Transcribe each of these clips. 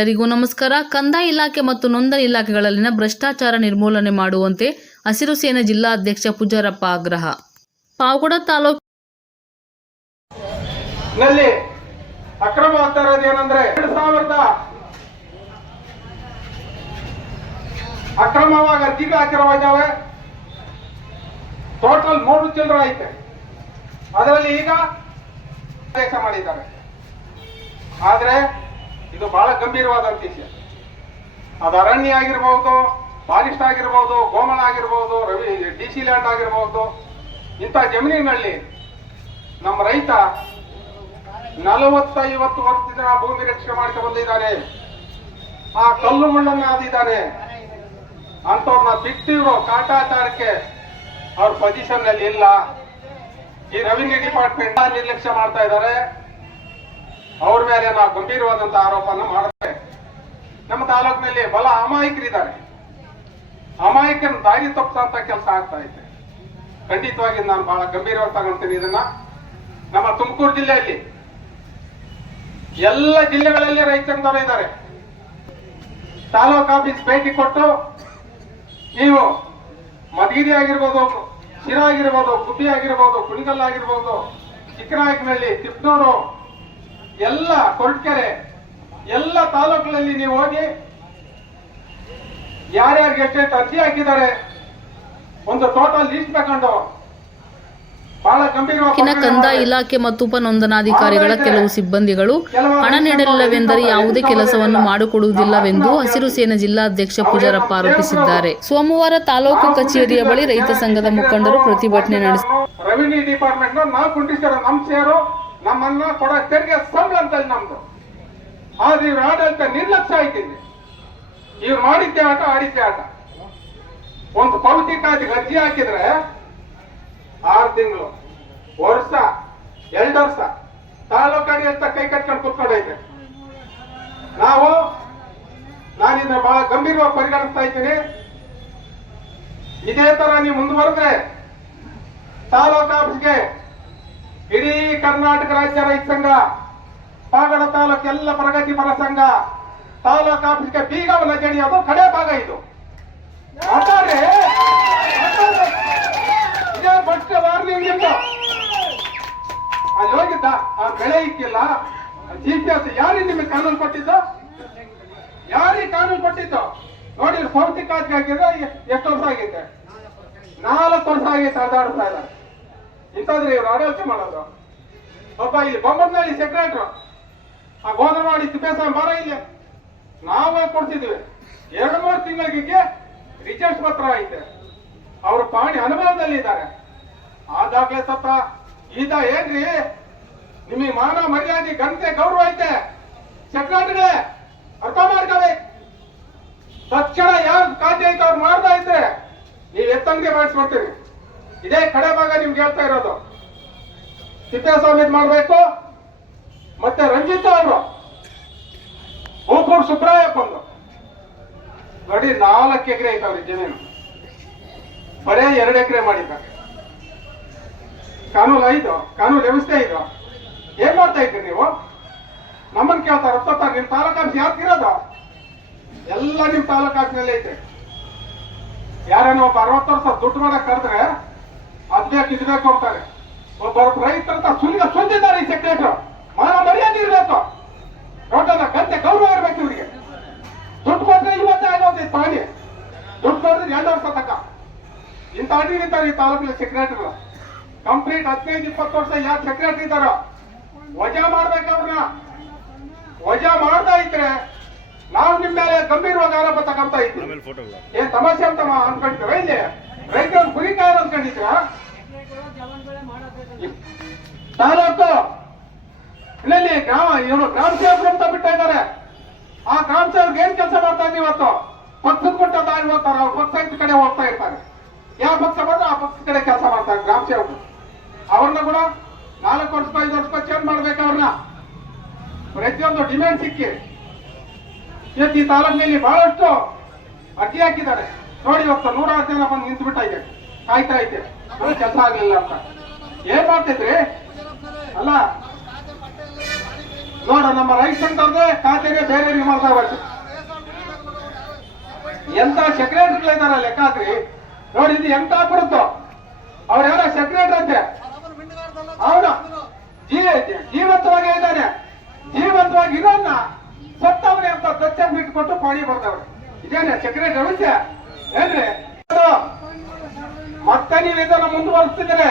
ಎಲ್ಲರಿಗೂ ನಮಸ್ಕಾರ. ಕಂದಾಯ ಇಲಾಖೆ ಮತ್ತು ನೋಂದಣಿ ಇಲಾಖೆಗಳಲ್ಲಿನ ಭ್ರಷ್ಟಾಚಾರ ನಿರ್ಮೂಲನೆ ಮಾಡುವಂತೆ ಹಸಿರು ಸೇನೆ ಜಿಲ್ಲಾಧ್ಯಕ್ಷ ಪೂಜಾರಪ್ಪ ಆಗ್ರಹ. ಪಾವಗಡ ತಾಲೂಕಿನಲ್ಲಿ ಅಕ್ರಮ ಆಗ್ತಾ ಇರೋದು ಏನಂದ್ರೆ 2000 ಅಕ್ರಮವಾಗಿ ಅರ್ಜಿಗೆ ಹಾಕಿರೋದಾವೆ. ಟೋಟಲ್ 3 ಚಿಲ್ಲರೆ ಐತೆ. ಅದರಲ್ಲಿ ಈಗ ಕೆಲಸ ಮಾಡಿದ್ದಾರೆ. ಆದ್ರೆ ಇದು ಬಹಳ ಗಂಭೀರವಾದಂತ ವಿಷಯ. ಅದು ಅರಣ್ಯ ಆಗಿರ್ಬಹುದು, ಫಾರೆಸ್ಟ್ ಆಗಿರ್ಬಹುದು, ಗೋಮಳ ಆಗಿರ್ಬಹುದು, DC ಲ್ಯಾಂಡ್ ಆಗಿರ್ಬಹುದು. ಇಂಥ ಜಮೀನಿನಲ್ಲಿ ನಮ್ಮ ರೈತ 40-50 ವರ್ಷದಿಂದ ಭೂಮಿ ರಕ್ಷಣೆ ಮಾಡ್ಕೊಂಡು ಬಂದಿದ್ದಾರೆ. ಆ ಕಲ್ಲು ಮುಳ್ಳನ್ನ ಆದಿದ್ದಾರೆ. ಅಂತವ್ರನ್ನ ಬಿಟ್ಟಿರೋ ಕಾಟಾಚಾರಕ್ಕೆ ಅವ್ರ ಪೊಸಿಷನ್ ನಲ್ಲಿ ಇಲ್ಲ. ಈ ರೆವಿನ್ಯೂ ಡಿಪಾರ್ಟ್ಮೆಂಟ್ ನಿರ್ಲಕ್ಷ್ಯ ಮಾಡ್ತಾ ಇದ್ದಾರೆ. ಅವ್ರ ಮೇಲೆ ನಾವು ಗಂಭೀರವಾದಂತ ಆರೋಪನ ಮಾಡುತ್ತೇವೆ. ನಮ್ಮ ತಾಲೂಕಿನಲ್ಲಿ ಬಲ ಅಮಾಯಕರಿದ್ದಾರೆ. ಅಮಾಯಕನ ದಾರಿ ತಪ್ಪಿಸಂತ ಕೆಲಸ ಆಗ್ತಾ ಇದೆ. ಖಂಡಿತವಾಗಿ ನಾನು ಬಹಳ ಗಂಭೀರವಾಗಿ ತಗೊಳ್ತೀನಿ ಇದನ್ನ. ನಮ್ಮ ತುಮಕೂರು ಜಿಲ್ಲೆಯಲ್ಲಿ ಎಲ್ಲ ಜಿಲ್ಲೆಗಳಲ್ಲಿ ರೈತ ಸಂಘದವರು ಇದ್ದಾರೆ. ತಾಲೂಕು ಆಫೀಸ್ ಭೇಟಿ ಕೊಟ್ಟು ನೀವು ಮಧುಗಿರಿ ಆಗಿರ್ಬೋದು, ಶಿರಾ ಆಗಿರ್ಬೋದು, ಗುಬ್ಬಿ ಆಗಿರ್ಬೋದು, ಕುಣಿಗಲ್ ಆಗಿರ್ಬೋದು, ಚಿಕ್ಕನಾಯಕನಹಳ್ಳಿ, ತಿಪ್ಟೂರು, ಎಲ್ಲ ಕೊರಟಗೆರೆ ಎಲ್ಲ ತಾಲೂಕುಗಳಲ್ಲಿ ನೀವು ಹೋಗಿ ಯಾರ್ಯಾರಿಗೆ ಎಷ್ಟೆಷ್ಟು ಅರ್ಜಿ ಹಾಕಿದ್ದಾರೆ ಒಂದು ಟೋಟಲ್ ಲಿಸ್ಟ್ ತಗೊಂಡು ಬಹಳ ಗಂಭೀರವಾಗಿ ಕಂದಾಯ ಇಲಾಖೆ ಮತ್ತು ಉಪ ನೋಂದಣಾಧಿಕಾರಿಗಳ ಕೆಲವು ಸಿಬ್ಬಂದಿಗಳು ಹಣ ನೀಡಲಿಲ್ಲವೆಂದರೆ ಯಾವುದೇ ಕೆಲಸವನ್ನು ಮಾಡಿಕೊಡುವುದಿಲ್ಲವೆಂದು ಹಸಿರು ಸೇನೆ ಜಿಲ್ಲಾಧ್ಯಕ್ಷ ಪೂಜಾರಪ್ಪ ಆರೋಪಿಸಿದ್ದಾರೆ. ಸೋಮವಾರ ತಾಲೂಕು ಕಚೇರಿಯ ಬಳಿ ರೈತ ಸಂಘದ ಮುಖಂಡರು ಪ್ರತಿಭಟನೆ ನಡೆಸಿದರು. ರೆವಿನ್ಯೂ ಡಿಪಾರ್ಟ್ಮೆಂಟ್ ನಾವು ಕುಂಟಿಸ್ತಾರ ನಮ್ಮ ಸೇರು ನಮ್ಮನ್ನ ಕೊಡ ತೆರಿಗೆ ಸಂಬಳ ಅಂತ ನಮ್ದು. ಆದ್ರೆ ಇವ್ರ ಆಡಳಿತ ನಿರ್ಲಕ್ಷ್ಯ ಆಯ್ತಿದೆ. ಇವ್ರು ಮಾಡಿದ್ದೆ ಆಟ ಆಡಿದ್ದೆ ಆಟ. ಒಂದು ಪಾವತಿ ಖಾತೆಗೆ ಅರ್ಜಿ ಹಾಕಿದ್ರೆ 6 ತಿಂಗಳು, ವರ್ಷ, 2 ವರ್ಷ ತಾಲೂಕಾಡಿ ಅಂತ ಕೈ ಕಟ್ಕೊಂಡು ಕುತ್ಕೊಂಡೈತೆ. ನಾನಿನ್ನ ಬಹಳ ಗಂಭೀರವಾಗಿ ಪರಿಗಣಿಸ್ತಾ ಇದ್ದೀನಿ. ಇದೇ ತರ ನೀವು ಮುಂದುವರೆದ್ರೆ ತಾಲೂಕು ಆಫೀಸ್ಗೆ ಇಡೀ ಕರ್ನಾಟಕ ರಾಜ್ಯ ರೈತ ಸಂಘ, ಪಾವಗಡ ತಾಲೂಕು ಎಲ್ಲ ಪ್ರಗತಿಪರ ಸಂಘ ತಾಲೂಕು ಆಫೀಸ್ಗೆ ಬೀಗವನ್ನ ಜಡಿಯೋದು ಕಡೆ ಭಾಗ ಇದು. ಇದೇ ಫಸ್ಟ್ ವಾರ್ನಿಂಗ್ ಇತ್ತು. ಅಲ್ಲಿ ಹೋಗಿದ್ದ ಆ ಬೆಳೆ ಇಕ್ಕಿಲ್ಲ. GPS ಯಾರಿಗೆ ನಿಮಗೆ ಕಾನೂನು ಕೊಟ್ಟಿದ್ದು? ಯಾರಿಗೆ ಕಾನೂನು ಕೊಟ್ಟಿದ್ದು? ನೋಡಿ, ಪೌತಿ ಖಾತೆಗೆ ಹಾಕಿದ್ರೆ ಎಷ್ಟು ವರ್ಷ ಆಗೈತೆ? 4 ವರ್ಷ ಆಗೈತೆ. ಅದಾಡ್ತಾ ಇಲ್ಲ. ಇಂಥಾದ್ರೆ ಇವ್ರು ಆಡಳಿತ ಮಾಡೋದು. ಒಬ್ಬ ಇಲ್ಲಿ ಬೊಮ್ಮನಹಳ್ಳಿ ಸೆಕ್ರೆಟರ್ ಆ ಗೋಧನವಾಡಿ ತಿಪ್ಪೇಸ್ವಾಮಿ ಬಾರ ಇಲ್ಲಿ ನಾವೇ ಕೊಡ್ತಿದ್ವಿ. 2-3 ತಿಂಗಳಿಗೆ ರಿಜೆಕ್ಟ್ ಪತ್ರ ಐತೆ. ಅವರು ಪಾಣಿ ಅನುಭವದಲ್ಲಿ ಇದ್ದಾರೆ. ಆ ದಾಖಲೆ ತಪ್ಪ ಈತ ಏನ್ರಿ? ನಿಮಗೆ ಮಾನ ಮರ್ಯಾದೆ ಘನತೆ ಗೌರವ ಐತೆ ಸೆಕ್ರೆಟರಿಗಳೇ, ಅರ್ಥ ಮಾಡ್ಕೋಬೇಕು. ತಕ್ಷಣ ಯಾರು ಖಾತೆ ಐತೆ ಅವ್ರು ಮಾಡ್ತಾ ಇದ್ರೆ ನೀವು ಎತ್ತಂಗೆ ಮಾಡಿಸ್ಕೊಡ್ತೀವಿ. ಇದೇ ಕಡೆ ಭಾಗ ನಿಮ್ಗೆ ಹೇಳ್ತಾ ಇರೋದು. ತಿಪ್ಪೇಸ್ವಾಮಿ ಮಾಡ್ಬೇಕು, ಮತ್ತೆ ರಂಜಿತ್ ಅವರು, ಹೂಕೂರು ಸುಬ್ರಾಯಪ್ಪಂದು ನೋಡಿ 4 ಎಕರೆ ಐತೆ ಅವ್ರಿಗೆ ಜಮೀನು. ಬರೇ 2 ಎಕರೆ ಮಾಡಿದ್ದಾರೆ. ಕಾನೂನು ವ್ಯವಸ್ಥೆ ಇದು. ಏನ್ ಮಾಡ್ತಾ ಇದ್ದೀರಿ ನೀವು? ನಮ್ಮನ್ನು ಕೇಳ್ತಾರೆ, ನಿಮ್ ತಾಲೂಕು ಆಫೀಸ್ ಯಾಕಿರೋದು? ಎಲ್ಲ ನಿಮ್ ತಾಲೂಕು ಆಫೀಸ್ನಲ್ಲಿ ಐತೆ. ಯಾರೇನೋ ಒಬ್ಬ 60 ವರ್ಷ ದುಡ್ಡು ಮಾಡಕ್ ಕರೆದ್ರೆ ಅದ್ಬೇಕು ಇದ್ಬೇಕು ಅಂತಾರೆ. ಒಬ್ಬರು ರೈತರ ಸುಂದಿದ್ದಾರೆ ಈ ಸೆಕ್ರೆಟರ್. ಮಾನ ಮರ್ಯಾದೆ ಇರ್ಬೇಕು, ಟೋಟಲ್ ಗಂಟೆ ಗೌರವ ಇರ್ಬೇಕು ಇವ್ರಿಗೆ. ದುಡ್ಡು ಕೊಟ್ರೆ ಇವತ್ತೇ ಆಗೋದು ಪಾಣಿ. ದುಡ್ಡು ಕೊಟ್ರೆ 2 ವರ್ಷ ತಕ್ಕ. ಇಂಥ ಅಡ್ಡಿರ್ತಾರೆ ಈ ತಾಲೂಕಿನ ಸೆಕ್ರೆಟರಿ. ಕಂಪ್ಲೀಟ್ 15-20 ವರ್ಷ ಯಾರು ಸೆಕ್ರೆಟರಿ ಇದ್ದಾರೋ ವಜಾ ಮಾಡ್ಬೇಕು. ಅವ್ರನ್ನ ವಜಾ ಮಾಡ್ತಾ ಇದ್ರೆ ನಾವು ನಿಮ್ಮ ಮೇಲೆ ಗಂಭೀರವಾಗಿ ಆರೋಪ ತಗೊಂತ ಇದ್ದೀವಿ. ಏನ್ ತಮಾಷೆ ಅಂತ ಅನ್ಕೊಂಡಿದ್ದೀರ? ಇಲ್ಲಿ ರೈತರ ಗುರಿಕಾಯ ಅನ್ಕೊಂಡಿದ್ರ? ತಾಲೂಕು ಇಲ್ಲಿ ಗ್ರಾಮ ಸೇವಕರು ಅಂತ ಬಿಟ್ಟ ಇದ್ದಾರೆ. ಆ ಗ್ರಾಮ ಸೇವಕರು ಏನ್ ಕೆಲಸ ಮಾಡ್ತಾ ಇದ್ದೀವಿ ಇವತ್ತು? ಪಕ್ಷದ ಕೊಟ್ಟ ದಾರಿ ಹೋಗ್ತಾರೆ. ಅವ್ರು ಪಕ್ಷದ ಕಡೆ ಹೋಗ್ತಾ ಇರ್ತಾರೆ. ಯಾವ ಪಕ್ಷ ಬಂದ್ರೆ ಆ ಪಕ್ಷದ ಕಡೆ ಕೆಲಸ ಮಾಡ್ತಾರೆ ಗ್ರಾಮ ಸೇವಕರು. ಅವ್ರನ್ನ ಕೂಡ 4 ವರ್ಷ 5 ವರ್ಷ ಚೇಂಜ್ ಮಾಡ್ಬೇಕು. ಅವ್ರನ್ನ ಪ್ರತಿಯೊಂದು ಡಿಮ್ಯಾಂಡ್ ಸಿಕ್ಕಿ ಇವತ್ತು ಈ ತಾಲೂಕಿನಲ್ಲಿ ಬಹಳಷ್ಟು ಅರ್ಜಿ ಹಾಕಿದ್ದಾರೆ. ನೋಡಿ, ಇವತ್ತು 106 ಜನ ಬಂದು ನಿಂತು ಬಿಟ್ಟೈತೆ, ಕಾಯ್ತಾ ಐತೆ. ಕೆಲಸ ಆಗ್ಲಿಲ್ಲ ಅಂತ ಏನ್ ಮಾಡ್ತಿದ್ರಿ? ಅಲ್ಲ ನೋಡ ನಮ್ಮ ರೈತ ಸೆಂಟರ್ದೆ ಖಾತೆಗೆ ಬೇರೆಯವ್ರಿಗೆ ಮಾಡ್ತಾ ಬರ್ತೀವಿ. ಎಂತ ಸೆಕ್ರೆಟರಿಗಳಿದಾರ ಲೆಕ್ಕ ಹಾಕ್ರಿ. ನೋಡಿ ಇದು ಎಂತ ಬರುತ್ತೋ ಅವ್ರ ಯಾರ ಸೆಕ್ರೆಟರಿ ಅಂತೆ, ಅವನು ಜೀವಂತವಾಗಿ ಇದ್ದಾನೆ. ಜೀವಂತವಾಗಿ ಇರೋನ್ನ ಸತ್ತವನೇ ಅಂತ ದಚ್ಚ ಬಿಟ್ಟುಕೊಟ್ಟು ಪಾಣಿ ಬರ್ದವ್ರು. ಇದೇನೆ ಸೆಕ್ರೆಟರಿ ವಿಷಯ ಏನ್ರಿ? ಮತ್ತೆ ನೀವು ಇದನ್ನ ಮುಂದುವರಿಸ್ತಿದ್ರೆ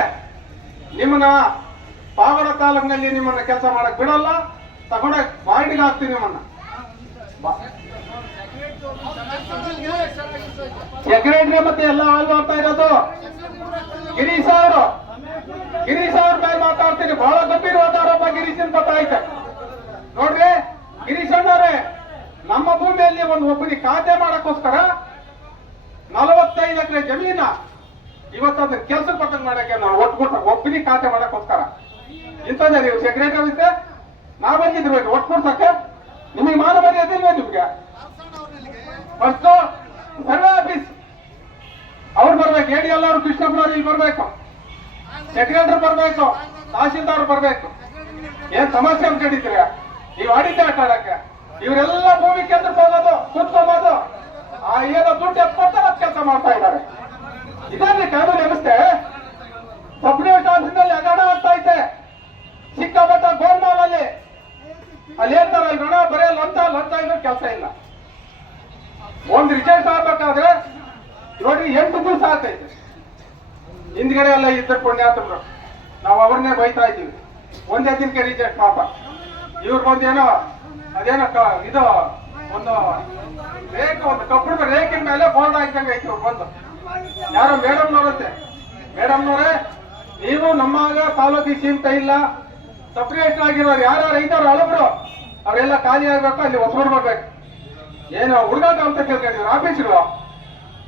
ನಿಮ್ಮನ್ನ ಪಾವಡ ತಾಲೂಕಿನಲ್ಲಿ ನಿಮ್ಮನ್ನ ಕೆಲಸ ಮಾಡಕ್ ಬಿಡಲ್ಲ, ತಗೊಂಡ ಬಾಯಿಗೆ ಹಾಕ್ತೀನಿ ನಿಮ್ಮನ್ನ. ಸೆಕ್ರೆಟರಿ ಮತ್ತೆ ಎಲ್ಲ ಅಲ್ಲಿ ಮಾಡ್ತಾ ಇರೋದು ಗಿರೀಶ್ ಅವರು ಮೇಲೆ ಮಾತಾಡ್ತೀನಿ. ಬಹಳ ಗಂಭೀರವಾದ ಆರೋಪ ಗಿರೀಶನ್ ಗೊತ್ತಾಯ್ತು ನೋಡ್ರಿ. ಗಿರೀಶ್ ಅಣ್ಣವ್ರೆ, ನಮ್ಮ ಭೂಮಿಯಲ್ಲಿ ಒಬ್ಬನಿಗೆ ಖಾತೆ ಮಾಡಕ್ಕೋಸ್ಕರ 45 ಎಕರೆ ಜಮೀನ ಇವತ್ತು ಅದನ್ನ ಕೆಲ್ಸಕ್ಕೆ ಬರ್ತಂಗ್ ಮಾಡಕ್ಕೆ ನಾವು ಒಬ್ಬನಿಗೆ ಖಾತೆ ಮಾಡಕ್ಕೋಸ್ಕರ ಇಂಥದ್ದೇ ನೀವು ಸೆಕ್ರೆಟರಿ ಇದ್ದೆ ನಾ ಬಂದಿದ್ಬೇಕು ಒಟ್ಟು ಕೊಡ್ಸಕ್ಕೆ. ನಿಮಗೆ ಮಾನವೀಯ ಅದಿಲ್ವೇ ನಿಮ್ಗೆ? ಫಸ್ಟ್ ಸರ್ವೆ ಆಫೀಸ್ ಅವ್ರು ಬರ್ಬೇಕು, ಎಡಿ ಎಲ್ಲರೂ ಕೃಷ್ಣಪ್ಪನವ್ರು ಇಲ್ಲಿ ಬರ್ಬೇಕು, ಸೆಕ್ರೆಟರಿ ಬರ್ಬೇಕು, ತಹಶೀಲ್ದಾರ್ ಬರ್ಬೇಕು. ಏನ್ ಸಮಸ್ಯೆ ಅನ್ಕೊಂಡಿದ್ರೆ ನೀವು ಆಡಿದ್ದೆ ಆಟ ಆಡಕ್ಕೆ ಇವರೆಲ್ಲ ಭೂಮಿ ಕೇಂದ್ರಕ್ಕೆ ಹೋಗೋದು ಕೂತ್ಕೊಂಬೋದು, ಆ ಏನೋ ದುಡ್ಡು ಎತ್ಕೊಡ್ತಾರೆ ಅದು ಕೆಲಸ ಮಾಡ್ತಾ ಇದ್ದಾರೆ. ಇದೇನ್ರಿ ಕಾನೂನು ವ್ಯವಸ್ಥೆ? ಸಬ್ಡಿವಿಟ್ ಆಫೀಸ್ನಲ್ಲಿ ಹಗರಣ ಆಗ್ತಾ ಐತೆ ಸಿಕ್ಕಾಪಟ್ಟ ಗೋಲ್ಮಾಲ್ ಅಲ್ಲಿ ಹೇಳ್ತಾರೆ ಅಲ್ಲಿ ಗಣ ಬರೇ ಲಂಚ ಇರೋ ಕೆಲಸ ಇಲ್ಲ. ಒಂದು ರಿಜೆಕ್ಟ್ ಆಗ್ಬೇಕಾದ್ರೆ ನೋಡಿ 8 ದಿವಸ ಆಗ್ತೈತೆ. ಹಿಂದ್ಗಡೆ ಎಲ್ಲ ಇದ್ದರು ಪುಣ್ಯಾತರು, ನಾವು ಅವ್ರನ್ನೇ ಬೈತಾ ಇದ್ದೀವಿ. ಒಂದೇ ದಿನಕ್ಕೆ ರಿಜೆಕ್ಟ್ ಪಾಪ. ಇವ್ರು ಬಂದೇನೋ ಅದೇನೋ ಇದು ಒಂದು ರೇಖೆ, ಒಂದು ಕಬ್ಬಣದ ರೇಖಿನ ಮೇಲೆ ಬೋರ್ಡ್ ಹಾಕಿದಂಗೆ ಐತಿ. ಇವ್ರು ಬಂದು ಯಾರೋ ಮೇಡಮ್ನವ್ರಂತೆ, ಮೇಡಮ್ನವ್ರೆ ನೀವು ನಮ್ಮಾಗ ತಾಲೂಕಿಗೆ ಸೀಮಿತ ಇಲ್ಲ, ಸಪ್ರೇಟ್ ಆಗಿರೋರು ಯಾರ್ಯಾರು ಐದಾರು ಹಳಬ್ರು ಅವರೆಲ್ಲ ಖಾಲಿ ಆಗ್ಬೇಕು, ಅಲ್ಲಿ ಹೊಸಬರು ಬರ್ಬೇಕು. ಏನು ಹುಡುಗಾಟ ಅಂತ ಕೇಳ್ಕೊಂಡಿದ್ರು ಆಫೀಸ್ಗಳು,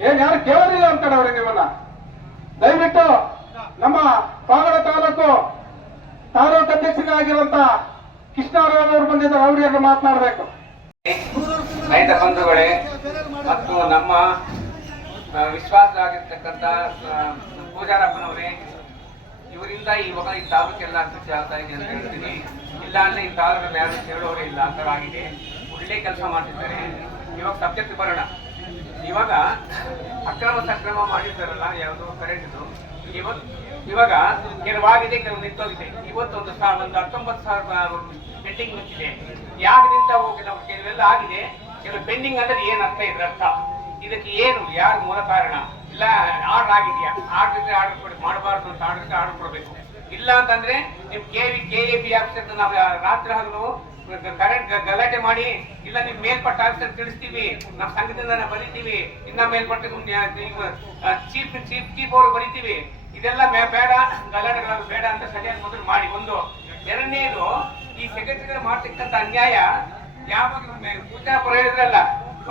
ಏನ್ ಯಾರು ಕೇಳೋದಿಲ್ಲ ಅಂತಾರವ್ರೆ ನಿಮ್ಮನ್ನ. ದಯವಿಟ್ಟು ನಮ್ಮ ಪಾವಗಡ ತಾಲೂಕು ಅಧ್ಯಕ್ಷರಾಗಿರುವಂತ ಕೃಷ್ಣರಾವ್ ಅವರು ಬಂದಿದ್ದಾರೆ, ಅವ್ರಿಗೆ ಮಾತನಾಡಬೇಕು. ರೈತ ಬಂಧುಗಳೇ ಮತ್ತು ನಮ್ಮ ವಿಶ್ವಾಸರಾಗಿರ್ತಕ್ಕಂಥ ಪೂಜಾರಪ್ಪನವರೇ, ಇವರಿಂದ ಇವಾಗ ಈ ತಾಲೂಕೆಲ್ಲ ಅಭಿವೃದ್ಧಿ ಆಗ್ತಾ ಇದೆ ಅಂತ ಹೇಳ್ತೀನಿ. ಇಲ್ಲ ಅಂದ್ರೆ ಈ ತಾಲೂಕು ಯಾರು ಹೇಳೋರೇ ಇಲ್ಲ ಆ ಥರ ಆಗಿದೆ. ಒಳ್ಳೆ ಕೆಲಸ ಮಾಡ್ತಿದ್ದಾರೆ. ಇವಾಗ ಸಬ್ಜೆಕ್ಟ್ ಬರೋಣ. ಇವಾಗ ಅಕ್ರಮ ಸಕ್ರಮ ಮಾಡಿರ್ತಾರಲ್ಲ ಯಾವುದು ಕರೆಂಟ್ದು, ಇವಾಗ ಕೆಲವಾಗಿದೆ, ಕೆಲವು ನಿಂತೋಗಿದೆ. ಇವತ್ತೊಂದು 19,000 ಪೆಂಡಿಂಗ್ ನಿಂತಿದೆ. ಯಾಕೆ ನಿಂತ ಹೋಗಿ ನಾವು ಕೆಲವೆಲ್ಲ ಆಗಿದೆ, ಕೆಲವು ಪೆಂಡಿಂಗ್ ಅಂದ್ರೆ ಏನ್ ಅರ್ಥ ಇದ್ರ ಅರ್ಥ? ಇದಕ್ಕೆ ಏನು ಯಾರು ಮೂಲ ಕಾರಣ? ಇಲ್ಲ ಆರ್ಡರ್ ಆಗಿದೆಯಾ? ಆರ್ಡರ್ ಕೊಡಿ, ಮಾಡಬಾರ್ದು ಅಂತ ಆರ್ಡರ್ ಕೊಡಬೇಕು. ಇಲ್ಲ ಅಂತಂದ್ರೆ ನಿಮ್ KAP ಆಫೀಸರ್ ನಾವು ರಾತ್ರಿ ಹಗಲು ಕರೆಂಟ್ ಗಲಾಟೆ ಮಾಡಿ, ಇಲ್ಲ ನಿಮ್ ಮೇಲ್ಪಟ್ಟ ಆಫೀಸರ್ ತಿಳಿಸ್ತೀವಿ, ನಮ್ಮ ಸಂಘದಿಂದ ಬರೀತೀವಿ, ಇನ್ನ ಮೇಲ್ಪಟ್ಟ ಚೀಫ್ ಅವರು ಬರೀತೀವಿ. ಇದೆಲ್ಲ ಬೇಡ, ಗಲಾಟೆಗಳು ಬೇಡ ಅಂತ ಸರಿಯಾಗಿ ಮೊದಲು ಮಾಡಿ. ಒಂದು ಎರಡನೇದು, ಈ ಸೆಕ್ರೆಟರಿಗಳು ಮಾಡ್ತಕ್ಕಂಥ ಅನ್ಯಾಯ ಯಾವಾಗ ಪೂಜಾಪುರ ಹೇಳಿದ್ರಲ್ಲ,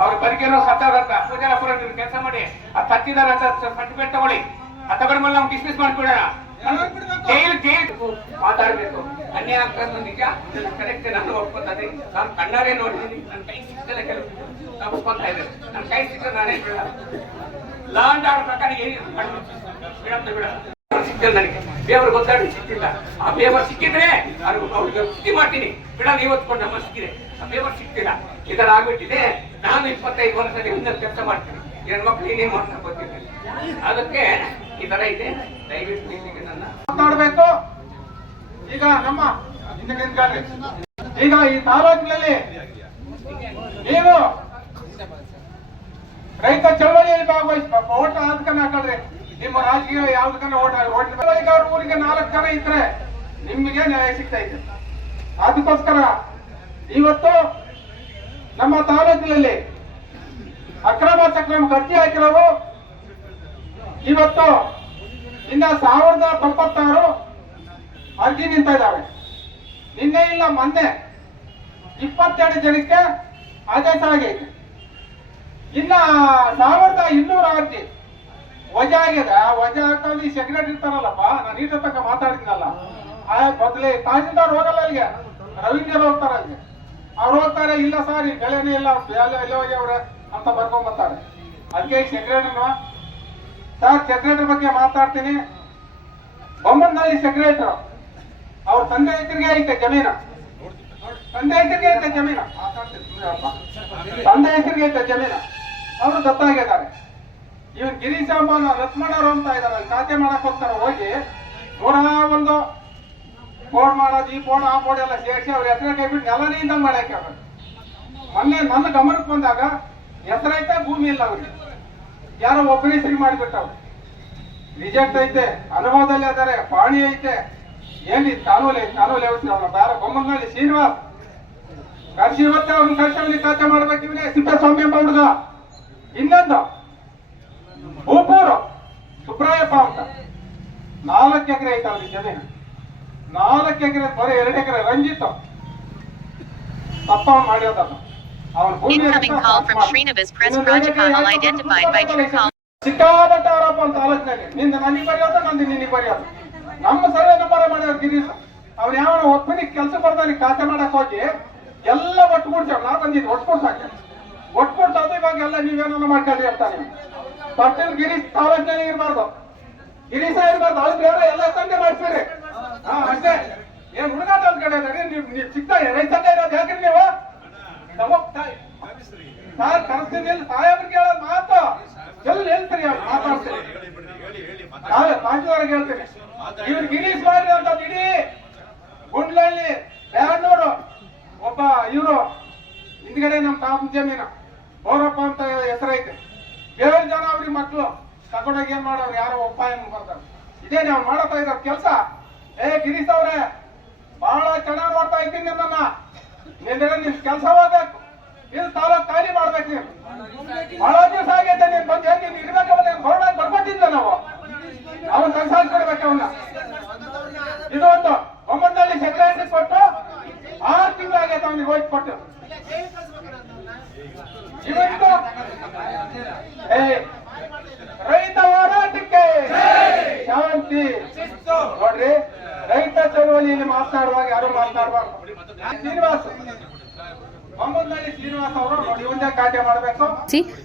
ಅವ್ರ ಬರಿಗೇನೋ ಸತ್ತವ್ರಂತ ಪೂಜಾಪುರ ಕೆಲಸ ಮಾಡಿ ಅದು ಸತ್ತಿದಾರಂತ ಸರ್ಟಿಫಿಕೇಟ್ ತಗೊಳ್ಳಿ. ಅದು ತಗೊಂಡ್ಮೇಲೆ ನಾವು ಡಿಸ್ಮಿಸ್ ಮಾಡ್ಕೊಡೋಣ. ಜೈಲ್ ಮಾತಾಡ್ಬೇಕು. ಅನ್ಯಾಯ ಆಗ್ತದೆ ನಿಜ, ಕರೆಕ್ಟ್ ನಾನು ಒಪ್ಕೊತದೆ. ನಾನು ಕಣ್ಣಾರೆ ನೋಡಿದ್ದೀನಿ, ನನ್ನ ಕೈ ಸಿಕ್ಕಲ್ಲ, ಕೆಲವು ತಪ್ಪಿಸ್ಕೊಂತ ಇದ್ದಾರೆ. ನನ್ನ ಕೈ ಸಿಕ್ಕ ನಾನೇ ಬಿಡ ಲಾ ಅಂಡ್ ಆರ್ಡರ್ ಪ್ರಕಾರ ಬಿಡ ಸಿಕ್ಕಿಲ್ಲ ನನಗೆ. ಬೇವರು ಗೊತ್ತಾಡಿ ಸಿಕ್ಕಿಲ್ಲ. ಆ ಬೇವರ್ ಸಿಕ್ಕಿದ್ರೆ ಅವ್ರಿಗೆ ಸ್ಥಿತಿ ಮಾಡ್ತೀನಿ. ಬಿಡ ಇವತ್ಕೊಂಡು ನಮ್ಮ ಸಿಕ್ಕಿದೆ, ಆ ಬೇವರ್ ಸಿಕ್ತಿಲ್ಲ. ಈ ತರ ಆಗ್ಬಿಟ್ಟಿದೆ. ನಾನು 25 ವರ್ಷದಲ್ಲಿ ಇನ್ನೊಂದು ಕೆಲಸ ಮಾಡ್ತೀನಿ. ಎರಡು ಮಕ್ಳು ಏನೇನು ಮಾಡ್ತಾ ಗೊತ್ತಿಲ್ಲ. ಅದಕ್ಕೆ ಈ ತರ ಇದೆ. ದಯವಿಟ್ಟು ಇಲ್ಲಿಗೆ ನನ್ನ ಮಾತಾಡಬೇಕು. ಈಗ ನಮ್ಮ ಈಗ ಈ ತಾಲೂಕಿನಲ್ಲಿ ನೀವು ರೈತ ಚಳವಳಿಯಲ್ಲಿ ಭಾಗವಹಿಸಬೇಕು. ಓಟ್ ಅದಕ್ಕನ್ನ ಹಾಕಲ್ರಿ. ನಿಮ್ಮ ರಾಜಕೀಯ ಯಾವ್ದಕ್ಕನ್ನ ಓಟ್ ಊರಿಗೆ 4 ಜನ ಇದ್ರೆ ನಿಮಗೆ ನ್ಯಾಯ ಸಿಗ್ತಾ ಇದೆ. ಅದಕ್ಕೋಸ್ಕರ ಇವತ್ತು ನಮ್ಮ ತಾಲೂಕಿನಲ್ಲಿ ಅಕ್ರಮ ಸಕ್ರಮ ಗಟ್ಟಿ ಹಾಕಿರೋರು ಇವತ್ತು ಇನ್ನ 1096 ಅರ್ಜಿ ನಿಂತ ಇದ್ದಾವೆ. ನಿನ್ನೆ ಇಲ್ಲ ಮೊನ್ನೆ 22 ಜನಕ್ಕೆ ಆದೇಶ ಆಗೈತೆ. ಇನ್ನ 1200 ಅರ್ಜಿ ವಜಾ ಆಗಿದೆ. ವಜಾ ಹಾಕಲ್ಲಿ ಸೆಕ್ರೆಟರಿ ಇರ್ತಾರಲ್ಲಪ್ಪ, ನಾನು ಈಟ ತಕ್ಕ ಮಾತಾಡಿದ್ನಲ್ಲ, ಆ ಬದಲೇ ತಹಸೀಲ್ದಾರ್ ಹೋಗಲ್ಲ ಅಲ್ಲಿಗೆ, ರವೀಂದ್ರ ಹೋಗ್ತಾರ ಅಲ್ಲಿಗೆ. ಅವ್ರು ಹೋಗ್ತಾರೆ, ಇಲ್ಲ ಸರ್ ಈ ಬೆಳೆನೇ ಇಲ್ಲ, ಎಲ್ಲ ಹೋಗ್ಯವ್ರೆ ಅಂತ ಬರ್ಕೊಂಡ್ ಬರ್ತಾರೆ. ಅದಕ್ಕೆ ಸೆಕ್ರೆಟರಿನ ಸರ್ ಸೆಕ್ರೆಟರಿ ಬಗ್ಗೆ ಮಾತಾಡ್ತೀನಿ. ಬೊಮ್ಮನಲ್ಲಿ ಸೆಕ್ರೆಟರಿ ಅವ್ರ ತಂದೆ ಹೆಸರಿಗೆ ಐತೆ ಜಮೀನು. ತಂದೆ ಹೆಸರಿಗೆ ಐತೆ ಜಮೀನು, ತಂದೆ ಹೆಸರಿಗೆ ಐತೆ ಜಮೀನು, ಅವರು ದತ್ತಾಗಿದ್ದಾರೆ. ಇವನ್ ಗಿರೀಶ್ ಅಂಬಾನ ಲಕ್ಷ್ಮಣರು ಅಂತ ಇದಾರೆ, ಖಾತೆ ಮಾಡಕ್ ಹೋಗ್ತಾರ. ಹೋಗಿ 101 ಬೋರ್ಡ್ ಮಾಡೋದು, ಈ ಬೋರ್ಡ್ ಆ ಬೋರ್ಡ್ ಎಲ್ಲ ಸೇರಿಸಿ ಅವ್ರ ಹೆಸರು ಕೈ ಬಿಟ್ಟು ನೆಲನೇ ಇಲ್ದಂಗ್ ಮಾಡಕ್ಕೆ ಅವ್ರು. ಮೊನ್ನೆ ನನ್ನ ಗಮನಕ್ಕೆ ಬಂದಾಗ ಹೆಸರೈತೆ, ಭೂಮಿ ಇಲ್ಲ ಅವ್ರಿಗೆ. ಯಾರೋ ಒಬ್ಬನೇ ಸರಿ ಮಾಡಿಬಿಟ್ಟವ್ರು. ರಿಜೆಕ್ಟ್ ಐತೆ, ಅನುಭವದಲ್ಲಿ ಅದಾರೆ, ಪಾಣಿ ಐತೆ, ಏನಿ ಕಾನೂಲೆ ಹೋಗ್ತೀವಿ. ಅವ್ರ ಬೇರೆ ಬೊಮ್ಮನಹಳ್ಳಿ ಶ್ರೀನಿವಾಸ್ ಕರ್ಸಿ ಇವತ್ತೇ ಅವ್ರನ್ನ ಕರ್ಸಿ ಖಾತೆ ಮಾಡ್ಬೇಕು. ಇವನೇ ಸಿದ್ದಸ್ವಾಮಿ ಎಂಬ ಹುಡುಗ. ಇನ್ನೊಂದು ಭೂಪೂರು ಸುಬ್ರಾಯಪ್ಪ ಅಂತ 4 ಎಕರೆ ಐತೆ ಅವ್ರಿಗೆ ಜಮೀನು. 4 ಎಕರೆ ಬರೀ 2 ಎಕರೆ ರಂಜಿತ್ ತಪ್ಪ ಮಾಡಿರೋದನ್ನು ಅವನ ಭೂಮಿ Incoming call from Srinivas Press Prajakal identified by Truecall. ಸಿಕ್ಕಾಪಟ್ಟ ಆರೋಪ ಅಂತ ತಾಲೂಕಿನಲ್ಲಿ. ನಿಂದ ನನಗೆ ಬರೆಯೋದು, ನಂದು ನಿನಗೆ ಬರೆಯೋದು. ನಮ್ಮ ಸರ್ವೆ ನಂಬರ್ ಮಾಡ್ಯಾರ ಗಿರೀಶ್. ಅವ್ನು ಯಾವ ಒಪ್ಪನಿಗೆ ಕೆಲಸ ಬರ್ದಾನೆ ಖಾತೆ ಮಾಡಕ್ ಹೋಗಿ ಎಲ್ಲ ಒಟ್ಟುಗೂಡ್ಸವ್. ನಾ ಬಂದಿದ್ದು ಒಟ್ಟುಗೂಡ್ಸಾಕೆ, ಒಟ್ಟುಗೂಡ್ಸೋದು. ಇವಾಗ ಎಲ್ಲ ನೀವೇನೋ ಮಾಡ್ಕೊಂಡ್ರಿ ಅಂತಾನೆ. ಪಟೇಲ್ ಗಿರೀಶ್ ತಾಲೂಕಿನಲ್ಲಿ ಇರಬಾರ್ದು, ಗಿರೀಶ ಇರಬಾರ್ದು. ಅವ್ರು ಬೇರೆ ಎಲ್ಲ ತಂದೆ ಮಾಡಿಸ್ಬೇಡಿ. ಹಾ ಅಷ್ಟೇ. ಏನ್ ಹುಡುಗಾಟ ಒಂದ್ ಕಡೆ ಇದ್ದಾರೆ. ನೀವು ಸಿಗ್ತಾ ರೈತಂಗ ಇರೋದು ಯಾಕ್ರಿ ನೀವು? ಸಾರ್ ಕರೆಸ್ತೀನಿ, ಸಾಹೇಬ್ರಿಗೆ ಹೇಳೋದು ಮಾತು ಎಲ್ಲಿ ಹೇಳ್ತೀರಿ? ಅವ್ರು ಮಾತಾಡ್ತೀರಿ, ಮಾತಾಡೋರಿಗೆ ಹೇಳ್ತೀನಿ. ಇವ್ರು ಗಿರೀಶ್ ಮಾಡ್ರಿ ಅಂತ ಇಡೀ ಗುಂಡ್ಲಹಳ್ಳಿ, ಬ್ಯಾಡ್ನೂರು ಒಬ್ಬ ಇವರು ಹಿಂದ್ಗಡೆ ನಮ್ಮ ತಾಪ ಜಮೀನು ಬೋರಪ್ಪ ಅಂತ ಹೆಸರೈತೆ. 7 ಜನ ಅವ್ರಿಗೆ ಮಕ್ಕಳು ತಗೊಂಡೋಗಿ ಏನ್ ಮಾಡೋರು? ಯಾರೋ ಒಪ್ಪಾಯ ಬರ್ತಾರೆ. ಇದೇ ನಾವು ಮಾಡತಾ ಇರೋ ಕೆಲಸ. ಗಿರೀಶ್ ಅವ್ರೆ, ಬಹಳ ಚೆನ್ನಾಗಿ ನೋಡ್ತಾ ಇದ್ದೀನಿ ನಿಮ್ಮನ್ನ. ನಿನ್ ಕೆಲಸ ಹೋಗ್ಬೇಕು, ಇದು ತಾಲೂಕ್ ಖಾಲಿ ಮಾಡ್ಬೇಕು. ನೀವು ಬಹಳ ದಿವಸ ಆಗೈತೆ ನೀನ್ ಬಂದು ನೀನ್ ಇರ್ಬೇಕಲ್ಲ. ಹೊರಡಾಗಿ ಬರ್ಕೊಟ್ಟಿದ್ದ ನಾವು ಅವನ್ ಕೆಲಸ ಕೊಡ್ಬೇಕು ಅವನ್ನ. ಇದು ಒಂದು ಬೊಮ್ಮನಹಳ್ಳಿ ಸೆಕ್ರೆಟರಿ ಕೊಟ್ಟು 6 ತಿಂಗಳಾಗೈತೆ ಅವನಿಗೆ ಹೋಗಿ ಕೊಟ್ಟು. ಇವತ್ತು ರೈತ ಹೋರಾಟಕ್ಕೆ ಶಾಂತಿ. ನೋಡ್ರಿ, ರೈತ ಚಳವಳಿಯಲ್ಲಿ ಮಾತನಾಡುವಾಗ ಯಾರು ಮಾತನಾಡಬಾರ್ದು. ಶ್ರೀನಿವಾಸ್, ಬೊಮ್ಮನಹಳ್ಳಿ ಶ್ರೀನಿವಾಸ್ ಅವರು ನೋಡಿ ಒಂದೇ ಖಾತೆ ಮಾಡಬೇಕು.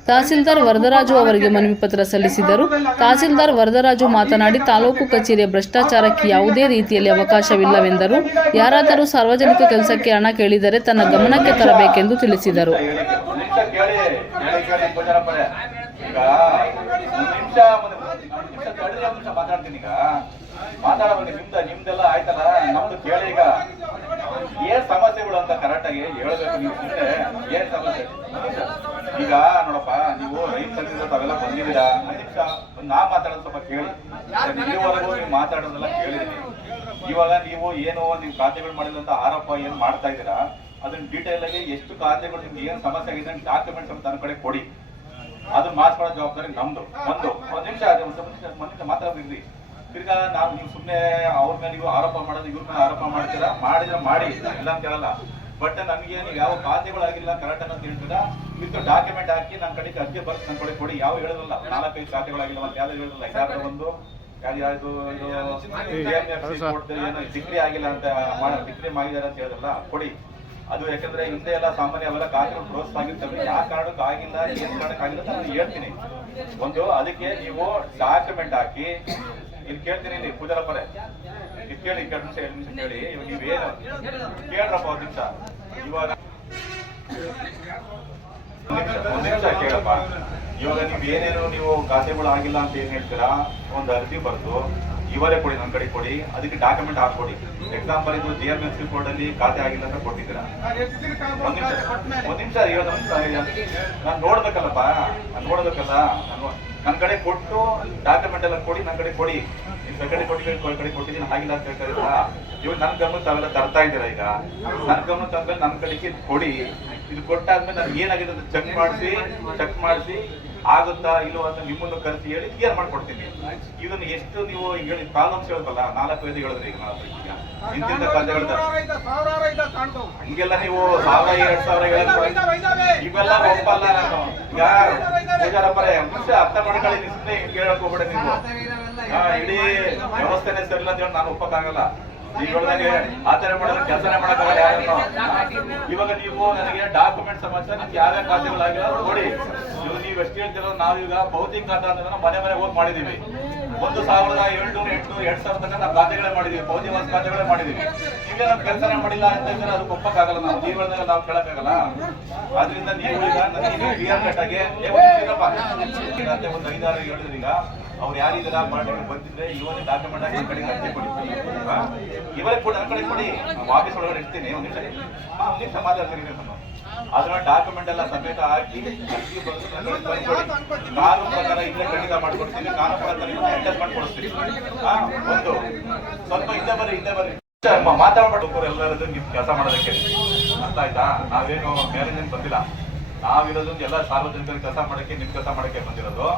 ತಹಸೀಲ್ದಾರ್ ವರದರಾಜು ಅವರಿಗೆ ಮನವಿ ಪತ್ರ ಸಲ್ಲಿಸಿದರು. ತಹಸೀಲ್ದಾರ್ ವರದರಾಜು ಮಾತನಾಡಿ, ತಾಲೂಕು ಕಚೇರಿಯ ಭ್ರಷ್ಟಾಚಾರಕ್ಕೆ ಯಾವುದೇ ರೀತಿಯಲ್ಲಿ ಅವಕಾಶವಿಲ್ಲವೆಂದರು. ಯಾರಾದರೂ ಸಾರ್ವಜನಿಕ ಕೆಲಸಕ್ಕೆ ಹಣ ಕೇಳಿದರೆ ತನ್ನ ಗಮನಕ್ಕೆ ತರಬೇಕೆಂದು ತಿಳಿಸಿದರು. ನಿಮ್ದೆಲ್ಲ ಆಯ್ತಲ್ಲ, ನಮ್ದು ಕೇಳಿ. ಈಗ ಏನ್ ಸಮಸ್ಯೆಗಳು ಅಂತ ಕರೆಕ್ಟ್ ಆಗಿ ಹೇಳ್ಬೇಕು. ನೀವು ಸುಮ್ಮನೆ ಏನ್ ಸಮಸ್ಯೆ? ಈಗ ನೋಡಪ್ಪ, ನೀವು ರೈತ ಸಂಘದಿಂದ ತಾವೆಲ್ಲ ಬಂದಿದ್ದೀರಾ. 1 ನಿಮಿಷ ನಾ ಮಾತಾಡೋದು ಸ್ವಲ್ಪ ಕೇಳಿ. ಇಲ್ಲಿವರೆಗೂ ನೀವು ಮಾತಾಡೋದೆಲ್ಲ ಕೇಳಿದೀನಿ. ಇವಾಗ ನೀವು ಏನು ನೀವು ಖಾತೆಗಳು ಮಾಡಿಲ್ಲ ಅಂತ ಆರೋಪ ಏನ್ ಮಾಡ್ತಾ ಇದ್ದೀರಾ, ಅದನ್ನ ಡೀಟೇಲ್ ಆಗಿ ಎಷ್ಟು ಖಾತೆಗಳು ನಿಮ್ಗೆ ಏನ್ ಸಮಸ್ಯೆ ಆಗಿದೆ ಡಾಕ್ಯುಮೆಂಟ್ಸ್ ಅಂತ ನನ್ನ ಕಡೆ ಕೊಡಿ. ಅದನ್ನ ಮಾರ್ಚ್ಕೊಳ್ಳೋ ಜವಾಬ್ದಾರಿ ನಮ್ದು. ಒಂದ್ ನಿಮಿಷ ಮಾತಾಡೋದಿರ್ಲಿ. ತಿರ್ಗಾ ನೀವು ಸುಮ್ಮನೆ ಅವ್ರ ಮೇಲೆ ನೀವು ಆರೋಪ ಮಾಡೋದು, ಇವ್ರ ಮೇಲೆ ಆರೋಪ ಮಾಡ್ತೀರಾ. ಮಾಡಿದ್ರೆ ಮಾಡಿ, ಇಲ್ಲ ಅಂತ ಹೇಳಲ್ಲ. ಬಟ್ ನಮಗೆ ನೀವು ಯಾವ ಖಾತೆಗಳಾಗಿಲ್ಲ ಕರೆಕ್ಟ್ ಅಂತ ಹೇಳ್ತೀರಾ, ಇದಕ್ಕೆ ಡಾಕ್ಯುಮೆಂಟ್ ಹಾಕಿ ನನ್ನ ಕಡೆಗೆ ಅರ್ಜಿ ಬರ್ತು ನನ್ನ ಕಡೆ ಕೊಡಿ. ಯಾವ ಹೇಳೋದಿಲ್ಲ 4-5 ಖಾತೆಗಳಾಗಿಲ್ಲ ಅಂತ ಯಾವ್ದು ಹೇಳೋದಿಲ್ಲ. ಯಾವ್ದು ಒಂದು ಯಾವ್ದು ಕೊಡ್ತೀರಿ, ಏನೋ ಡಿಗ್ರಿ ಆಗಿಲ್ಲ ಅಂತ, ಡಿಗ್ರಿ ಮಾಡಿದಾರೆ ಅಂತ ಹೇಳೋದಿಲ್ಲ, ಕೊಡಿ. ಅದು ಯಾಕಂದ್ರೆ ಹಿಂದೆ ಎಲ್ಲ ಸಾಮಾನ್ಯ ಅವೆಲ್ಲ ಖಾತೆಗಳು ಕ್ಲೋಸ್ ಆಗಿರ್ತವೆ. ಯಾವ ಕಾರಣಕ್ಕೆ ಆಗಿಲ್ಲ, ಏನ್ ಕಾರಣಕ್ಕೆ ಆಗಿಲ್ಲ ಅಂತ ನಾನು ಹೇಳ್ತೀನಿ. ಒಂದು ಅದಕ್ಕೆ ನೀವು ಡಾಕ್ಯುಮೆಂಟ್ ಹಾಕಿ ಇಲ್ಲಿ ಕೇಳ್ತೀನಿ. ಇಲ್ಲಿ ಪೂಜಾರಪ್ಪರೇ ಇದು ಕೇಳಿ, 2 ನಿಮಿಷ ಕೇಳಿ. ಇವಾಗ ನೀವೇನು ಕೇಳ್ರಪ್ಪ, 1 ನಿಮಿಷ. ಇವಾಗ 1 ನಿಮಿಷ ಕೇಳಪ್ಪ. ಇವಾಗ ನೀವೇನೇನು ನೀವು ಖಾತೆಗಳು ಆಗಿಲ್ಲ ಅಂತ ಏನ್ ಹೇಳ್ತೀರಾ, ಒಂದು ಅರ್ಜಿ ಬರ್ತು ಇವರೇ ಕೊಡಿ, ನನ್ನ ಕಡೆ ಕೊಡಿ. ಅದಕ್ಕೆ ಡಾಕ್ಯುಮೆಂಟ್ ಹಾಕೊಡಿ. ಎಕ್ಸಾಂಪಲ್ ಇದು GMS ರಿಪೋರ್ಟ್ ಅಲ್ಲಿ ಖಾತೆ ಆಗಿಲ್ಲ ಅಂತ ಕೊಟ್ಟಿದ್ದೀರಾ. 1 ನಿಮಿಷ ನಾನು ನೋಡ್ಬೇಕಲ್ಲಪ್ಪ, ನಾನು ನೋಡ್ಬೇಕಲ್ಲ. ನನ್ನ ಕಡೆ ಕೊಟ್ಟು ಡಾಕ್ಯುಮೆಂಟ್ ಎಲ್ಲ ಕೊಡಿ, ನನ್ನ ಕಡೆ ಕೊಡಿ. ನಿಮ್ಮ ಕಡೆ ಕೊಟ್ಟಿದ್ದೀನಿ ಆಗಿಲ್ಲ ಅಂತ ಹೇಳ್ತಾರಿಲ್ಲ. ಇವಾಗ ನನ್ನ ಗಮನಕ್ಕೆ ತಾವೆಲ್ಲ ತರ್ತಾ ಇದ್ದೀರಾ. ಈಗ ನನ್ನ ಗಮನ ತಂದ್ಮೇಲೆ ನನ್ನ ಕಡೆಗೆ ಕೊಡಿ. ಇದು ಕೊಟ್ಟಾದ್ಮೇಲೆ ನಾನು ಏನಾಗಿದೆ ಅಂತ ಚೆಕ್ ಮಾಡಿಸಿ ಆಗುತ್ತಾ ಇಲ್ವ ಅಂತ ನಿಮ್ಮನ್ನು ಕರೆಸಿ ಹೇಳಿ ಕ್ಲಿಯರ್ ಮಾಡ್ಕೊಡ್ತೀನಿ. ಇದನ್ನು ಎಷ್ಟು ನೀವು ಹೇಳಿ ಪ್ರಾಬ್ಲಮ್ಸ್ ಹೇಳ್ತಲ್ಲ, 4-5 ಹೇಳಿದ್ರಿ. ಈಗ ಇಂತಿಂತ ಖಾತೆಗಳು ಹಂಗೆಲ್ಲ ನೀವು 1000-2000 ಇವೆಲ್ಲ ಒಪ್ಪಲ್ಲ ನಾನು. ಈಗ ಪೂಜಾರಪ್ಪರೇ ಅರ್ಥ ಮಾಡ್ಕೊಳ್ಳಿ. ನೀವು ಸುಮ್ಮನೆ ಕೇಳಕ್ ಹೋಗ್ಬೇಡ. ನೀವು ಇಡೀ ವ್ಯವಸ್ಥೆನೇ ಸರಿಲ್ಲ ಅಂತ ಹೇಳಿ ನಾನು ಒಪ್ಪಕ್ಕಾಗಲ್ಲ. ಈಗೊಳಗೆ ಆತರ ಮಾಡಿದ್ರೆ ಕೆಲಸನೇ ಮಾಡಕ್ಕಾಗಲ್ಲ ಯಾರನ್ನು. ಇವಾಗ ನೀವು ನನಗೆ ಡಾಕ್ಯುಮೆಂಟ್ ಸಮಸ್ಯೆ ನಿಮ್ಗೆ ಯಾವ್ಯಾವ ಖಾತೆಗಳಾಗಿಲ್ಲ ನೋಡಿ. ನೀವು ಎಷ್ಟು ಹೇಳ್ತಿರೋ, ನಾವೀಗ ಭೌತಿಕ ಖಾತೆ ಅಂತ ಮನೆ ಹೋಗಿ ಮಾಡಿದೀವಿ. 1,708 2,000 ತನಕ ನಾವು ಖಾತೆಗಳೇ ಮಾಡಿದೀವಿ, ಫೌಜಿವಾಸ್ ಖಾತೆಗಳೇ ಮಾಡಿದೀವಿ. ನೀವೇ ನಮ್ ಕೆಲಸನೇ ಮಾಡಿಲ್ಲ ಅಂತ ಹೇಳಿದ್ರೆ ಅದು ಒಪ್ಪಕ್ಕಾಗಲ್ಲ. ನಾವು ನೀವು ಹೇಳಿದಾಗ ನಾವು ಕೇಳಕ್ಕಾಗಲ್ಲ. ಆದ್ರಿಂದ ನೀವು ಈಗ ನನಗೆ ಕ್ಲಿಯರ್ ಕಟ್ ಆಗಿ ಒಂದು 5-6 ಹೇಳಿದ್ರಿ. ಈಗ ಅವ್ರು ಯಾರಿದಾರ ಪಾರ್ಟಿಗೆ ಬಂದಿದ್ರೆ ಇವನೇ ಡಾಕ್ಯುಮೆಂಟ್ ಆಗಿ ನನ್ನ ಕಡೆಗೆ ಅರ್ಜಿ ಕೊಡಿ, ಇವರೇ ಕೂಡ ನನ್ನ ಕಡೆ ಕೊಡಿ. ನಾವು ಆಫೀಸ್ ಒಳಗಡೆ ಇರ್ತೀನಿ, ಒಂದು ನಿಮಿಷ ಮಾತಾಡ್ತೀನಿ. ಅದನ್ನ ಡಾಕ್ಯುಮೆಂಟ್ ಎಲ್ಲ ಸಮೇತ ಹಾಕಿ ಅರ್ಜಿ ಬಂದು ಕಾನೂನು ಪ್ರಕಾರ ಇಲ್ಲೇ ಖಂಡಿತ ಮಾಡ್ಕೊಡ್ತೀನಿ. ಕಾನೂನು ಪ್ರಕಾರ ಎಂಟರ್ ಮಾಡ್ಕೊಡಿಸ್ತೀನಿ. ಒಂದು ಸ್ವಲ್ಪ ಹಿಂದೆ ಬರ್ರಿ ಮಾತಾಡ್ಬಿಟ್ಟು ಎಲ್ಲರದ್ದು ನಿಮ್ ಕೆಲಸ ಮಾಡೋದಕ್ಕೆ. ಅರ್ಥ ಆಯ್ತಾ? ನಾವೇನು ಮೇಲಿಂದ ಬಂದಿಲ್ಲ, ನಾವಿರೋದು ಎಲ್ಲ ಸಾರ್ವಜನಿಕರ ಕೆಲಸ ಮಾಡಕ್ಕೆ, ನಿಮ್ ಕೆಲಸ ಮಾಡಕ್ಕೆ ಬಂದಿರೋದು.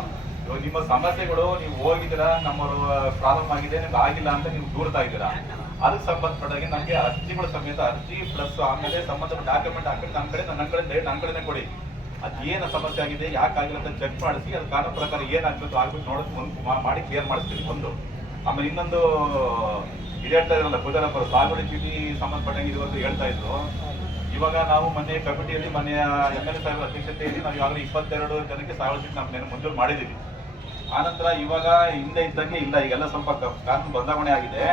ಇವಾಗ ನಿಮ್ಮ ಸಮಸ್ಯೆಗಳು ನೀವು ಹೋಗಿದ್ದೀರಾ, ನಮ್ಮ ಪ್ರಾಬ್ಲಮ್ ಆಗಿದೆ, ನಿಮ್ಗೆ ಆಗಿಲ್ಲ ಅಂತ ನೀವು ದೂರ್ತಾ ಇದ್ದೀರಾ. ಅದಕ್ಕೆ ಸಂಬಂಧಪಟ್ಟಾಗೆ ನಮಗೆ ಅರ್ಜಿಗಳು ಸಮೇತ ಅರ್ಜಿ ಪ್ಲಸ್ ಆಮೇಲೆ ಸಂಬಂಧಪಟ್ಟ ಡಾಕ್ಯುಮೆಂಟ್ ಹಾಕಿ ನನ್ನ ಕಡೆನೇ ಕೊಡಿ. ಅದೇನು ಸಮಸ್ಯೆ ಆಗಿದೆ, ಯಾಕಾಗಿಲ್ಲ ಅಂತ ಚೆಕ್ ಮಾಡಿಸಿ ಅದು ಕಾನೂನು ಪ್ರಕಾರ ಏನಾಗ್ಬೇಕು ಆಗ್ಬೇಕು ನೋಡೋದು ಮಾಡಿ ಕ್ಲಿಯರ್ ಮಾಡಿಸ್ತೀವಿ. ಒಂದು ಆಮೇಲೆ ಇನ್ನೊಂದು ಇದು ಹೇಳ್ತಾ ಇದ್ರಲ್ಲ ಪೂಜಾರಪ್ಪ ಸಾಗುವಳಿ ಚೀಟಿ ಸಂಬಂಧಪಟ್ಟಂಗೆ ಇದುವರೆಗೂ ಹೇಳ್ತಾ ಇದ್ರು. ಇವಾಗ ನಾವು ಮೊನ್ನೆ ಕಮಿಟಿಯಲ್ಲಿ ಮನೆಯ MLA ಸಾಹೇಬರ ಅಧ್ಯಕ್ಷತೆಯಲ್ಲಿ ನಾವು ಇವಾಗಲೇ 22 ಜನಕ್ಕೆ ಸಾಗುವಳಿ ಚೀಟಿ ನಾವು ಮಂಜೂರು ಮಾಡಿದ್ದೀವಿ. ಆನಂತರ ಇವಾಗ ಹಿಂದೆ ಇದ್ದಂಗೆ ಇಲ್ಲ, ಈಗೆಲ್ಲ ಸ್ವಲ್ಪ ಕಾನೂನು ಬದಲಾವಣೆ ಆಗಿದೆ.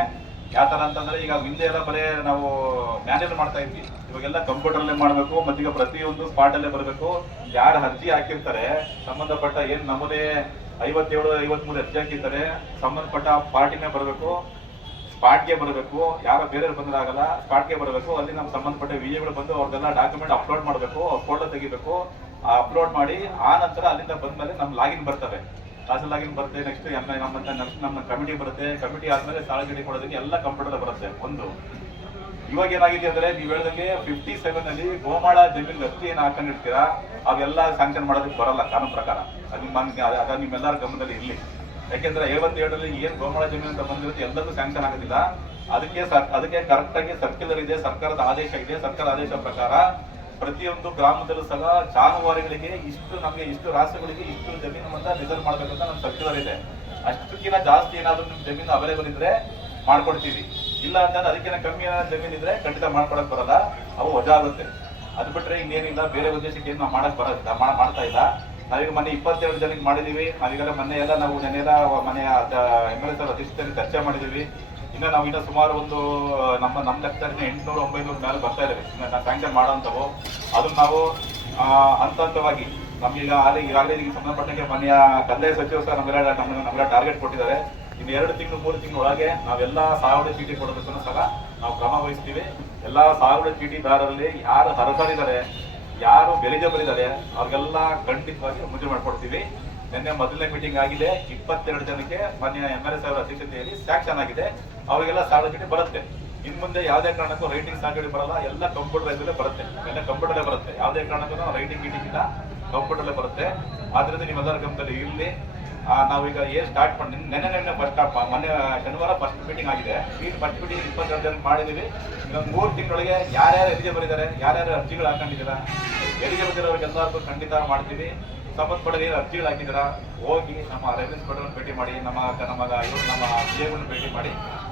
ಯಾವ ತರ ಅಂತಂದ್ರೆ ಈಗ ಹಿಂದೆ ಎಲ್ಲ ಬರೀ ನಾವು ಮ್ಯಾನ್ಯಲ್ ಮಾಡ್ತಾ ಇದ್ವಿ, ಇವಾಗೆಲ್ಲ ಕಂಪ್ಯೂಟರ್ಲ್ಲೇ ಮಾಡಬೇಕು. ಮತ್ತೀಗ ಪ್ರತಿಯೊಂದು ಸ್ಪಾಟ್ ಅಲ್ಲೇ ಬರಬೇಕು. ಯಾರು ಅರ್ಜಿ ಹಾಕಿರ್ತಾರೆ ಸಂಬಂಧಪಟ್ಟ ಏನ್ ನಮ್ಮದೇ 57-53 ಅರ್ಜಿ ಹಾಕಿರ್ತಾರೆ, ಸಂಬಂಧಪಟ್ಟ ಪಾರ್ಟಿನೇ ಬರಬೇಕು, ಸ್ಪಾಟ್ಗೆ ಬರಬೇಕು. ಯಾರೋ ಬೇರೆ ಬಂದ್ರೆ ಆಗಲ್ಲ, ಸ್ಪಾಟ್ಗೆ ಬರಬೇಕು. ಅಲ್ಲಿ ನಮ್ಮ ಸಂಬಂಧಪಟ್ಟ ವಿಜಯಗಳು ಬಂದು ಅವ್ರದ್ದೆಲ್ಲ ಡಾಕ್ಯುಮೆಂಟ್ ಅಪ್ಲೋಡ್ ಮಾಡಬೇಕು, ಫೋಟೋ ತೆಗಿಬೇಕು. ಅಪ್ಲೋಡ್ ಮಾಡಿ ಆ ನಂತರ ಅಲ್ಲಿಂದ ಬಂದ್ಮೇಲೆ ನಮ್ಮ ಲಾಗಿನ್ ಬರ್ತವೆ, ತಹಸೀಲ್ ಲಾಗಿನ್ ಬರುತ್ತೆ. ನೆಕ್ಸ್ಟ್ ನಮ್ಮ ಕಮಿಟಿ ಬರುತ್ತೆ. ಕಮಿಟಿ ಆದ್ಮೇಲೆ ಸಾಲಗಡಿ ಕೊಡೋದಕ್ಕೆ ಎಲ್ಲ ಕಂಪ್ಯೂಟರ್ ಬರುತ್ತೆ. ಒಂದು ಇವಾಗ ಏನಾಗಿದೆ ಅಂದ್ರೆ ನೀವು ಹೇಳ್ದಂಗೆ 57 ಅಲ್ಲಿ ಗೋಮಾಳ ಜಮೀನ್ ಅರ್ಜಿ ಏನ್ ಹಾಕೊಂಡಿರ್ತೀರಾ ಅವೆಲ್ಲ ಸ್ಯಾಂಕ್ಷನ್ ಮಾಡೋದಕ್ಕೆ ಬರಲ್ಲ ಕಾನೂನು ಪ್ರಕಾರ. ಅದು ನಿಮ್ಮೆಲ್ಲರ ಗಮನದಲ್ಲಿ ಇರ್ಲಿ. ಯಾಕೆಂದ್ರೆ 57 ಏನ್ ಗೋಮಾಳ ಜಮೀನು ಅಂತ ಬಂದಿರುತ್ತೆ ಎಲ್ಲದೂ ಸ್ಯಾಂಕ್ಷನ್ ಆಗೋದಿಲ್ಲ. ಅದಕ್ಕೆ ಕರೆಕ್ಟ್ ಆಗಿ ಸರ್ಕ್ಯುಲರ್ ಇದೆ, ಸರ್ಕಾರದ ಆದೇಶ ಇದೆ. ಸರ್ಕಾರ ಆದೇಶ ಪ್ರಕಾರ ಪ್ರತಿಯೊಂದು ಗ್ರಾಮದಲ್ಲೂ ಸಹ ಜಾನುವಾರುಗಳಿಗೆ ಇಷ್ಟು ರಾಸುಗಳಿಗೆ ಇಷ್ಟು ಜಮೀನು ಅಂತ ರಿಸರ್ವ್ ಮಾಡ್ಬೇಕಂತ ನಮ್ಮ ಸರ್ಕ್ಯುಲರ್ ಇದೆ. ಅಷ್ಟಕ್ಕಿಂತ ಜಾಸ್ತಿ ಏನಾದ್ರು ನಿಮ್ ಜಮೀನು ಅವೈಲೇಬಲ್ ಇದ್ರೆ ಮಾಡ್ಕೊಡ್ತೀವಿ. ಇಲ್ಲ ಅಂತಂದ್ರೆ ಅದಕ್ಕಿಂತ ಕಮ್ಮಿ ಏನಾದ್ರು ಜಮೀನು ಇದ್ರೆ ಖಂಡಿತ ಮಾಡ್ಕೊಡಕ್ ಬರಲ್ಲ, ಅವು ವಜಾ ಆಗುತ್ತೆ. ಅದು ಬಿಟ್ರೆ ಇನ್ನೇನಿಲ್ಲ, ಬೇರೆ ಉದ್ದೇಶಕ್ಕೆ ಏನು ನಾವು ಮಾಡಕ್ ಬರೋದಿಲ್ಲ, ಮಾಡ್ತಾ ಇಲ್ಲ. ನಾವೀಗ ಮೊನ್ನೆ 22 ಜನಕ್ಕೆ ಮಾಡಿದೀವಿ. ನಾವೀಗೆಲ್ಲ ಮೊನ್ನೆ ಎಲ್ಲ ನಾವು ನೆನೆಲ್ಲ ಮನೆಯ MLA ಸಾಹೇಬರ ಅಧ್ಯಕ್ಷತೆಯಲ್ಲಿ ಚರ್ಚೆ ಮಾಡಿದೀವಿ. ಇನ್ನು ಸುಮಾರು ಒಂದು ನಮ್ಮ ಲೆಕ್ಕದಲ್ಲಿ 800-900 ಮೇಲೆ ಬರ್ತಾ ಇದಾವೆ ಸ್ಯಾಂಕ್ಷನ್ ಮಾಡೋಂಥವು. ಅದನ್ನ ನಾವು ಹಂತವಾಗಿ ನಮ್ಗೆ ಈಗಾಗಲೇ ಸಂಬಂಧಪಟ್ಟಂಗೆ ಮನೆಯ ಕಂದಾಯ ಸಚಿವರು ಸಹ ನಮ್ಗೆಲ್ಲ ಟಾರ್ಗೆಟ್ ಕೊಟ್ಟಿದ್ದಾರೆ. ಇನ್ನು 2-3 ತಿಂಗಳ ಒಳಗೆ ನಾವೆಲ್ಲ ಸಾಗುವಳಿ ಚೀಟಿ ಕೊಡೋದಕ್ಕೂ ಸಹ ನಾವು ಕ್ರಮ ವಹಿಸ್ತೀವಿ. ಎಲ್ಲ ಸಾಗುವಳಿ ಚೀಟಿದಾರರಲ್ಲಿ ಯಾರು ಅರ್ಹರಿದ್ದಾರೆ, ಯಾರು ಎಲಿಜಿಬಲ್ ಇದ್ದಾರೆ ಅವ್ರಿಗೆಲ್ಲ ಖಂಡಿತವಾಗಿ ಮಂಜೂರು ಮಾಡ್ಕೊಡ್ತೀವಿ. ನಿನ್ನೆ ಮೊದಲನೇ ಮೀಟಿಂಗ್ ಆಗಿದೆ. 22 ಜನಕ್ಕೆ ಮಾನ್ಯ MLA ಸಾಹೇಬರ ಅಧ್ಯಕ್ಷತೆಯಲ್ಲಿ ಸ್ಯಾಂಕ್ಷನ್ ಆಗಿದೆ. ಅವರಿಗೆಲ್ಲ ಸಾಗುವಳಿ ಚೀಟಿ ಬರುತ್ತೆ. ಇನ್ ಮುಂದೆ ಯಾವುದೇ ಕಾರಣಕ್ಕೂ ರೈಟಿಂಗ್ ಸಾಗುವಳಿ ಬರಲ್ಲ, ಎಲ್ಲ ಕಂಪ್ಯೂಟರ್ ಬರುತ್ತೆ. ಎಲ್ಲ ಕಂಪ್ಯೂಟರಲ್ಲೇ ಬರುತ್ತೆ. ಯಾವುದೇ ಕಾರಣಕ್ಕೂ ರೈಟಿಂಗ್ ಗೀಟಿಂಗ್ ಇಲ್ಲ, ಕಂಪ್ಯೂಟರ್ಲೇ ಬರುತ್ತೆ. ಆದ್ರಿಂದ ನಿಮ್ಮೆಲ್ಲರ ಗಮನದಲ್ಲಿ ಇರಲಿ. ನಾವೀಗ ಏನ್ ಸ್ಟಾರ್ಟ್ ಮಾಡಿ ನೆನ್ನೆ ಫಸ್ಟ್ ಮೊನ್ನೆ ಶನಿವಾರ ಫಸ್ಟ್ ಮೀಟಿಂಗ್ ಆಗಿದೆ. ಈ ಫಸ್ಟ್ ಮೀಟಿಂಗ್ 22 ಜನಕ್ಕೆ ಮಾಡಿದೀವಿ. ಇನ್ನೊಂದು 3 ತಿಂಗಳೊಳಗೆ ಯಾರ್ಯಾರು ಎಲಿಜಿಬಲ್ ಇದ್ದಾರೆ, ಯಾರ್ಯಾರು ಅರ್ಜಿಗಳು ಹಾಕೊಂಡಿದ್ದೀರಾ, ಎಲಿಜಿಬಲ್ ಇರೋರಿಗೆಲ್ಲರಿಗೂ ಖಂಡಿತ ಮಾಡ್ತೀವಿ. ಸಂಬಂಧಪಟ್ಟ ಏನು ಅರ್ಜಿಗಳು ಹಾಕಿದ್ದೀರಾ ಹೋಗಿ ನಮ್ಮ ರೆವಿನ್ಯೂ ಇನ್ಸ್ಪೆಕ್ಟರ್ ಭೇಟಿ ಮಾಡಿ, ನಮ್ಮ ಜಿಎಗಳನ್ನ ಭೇಟಿ ಮಾಡಿ.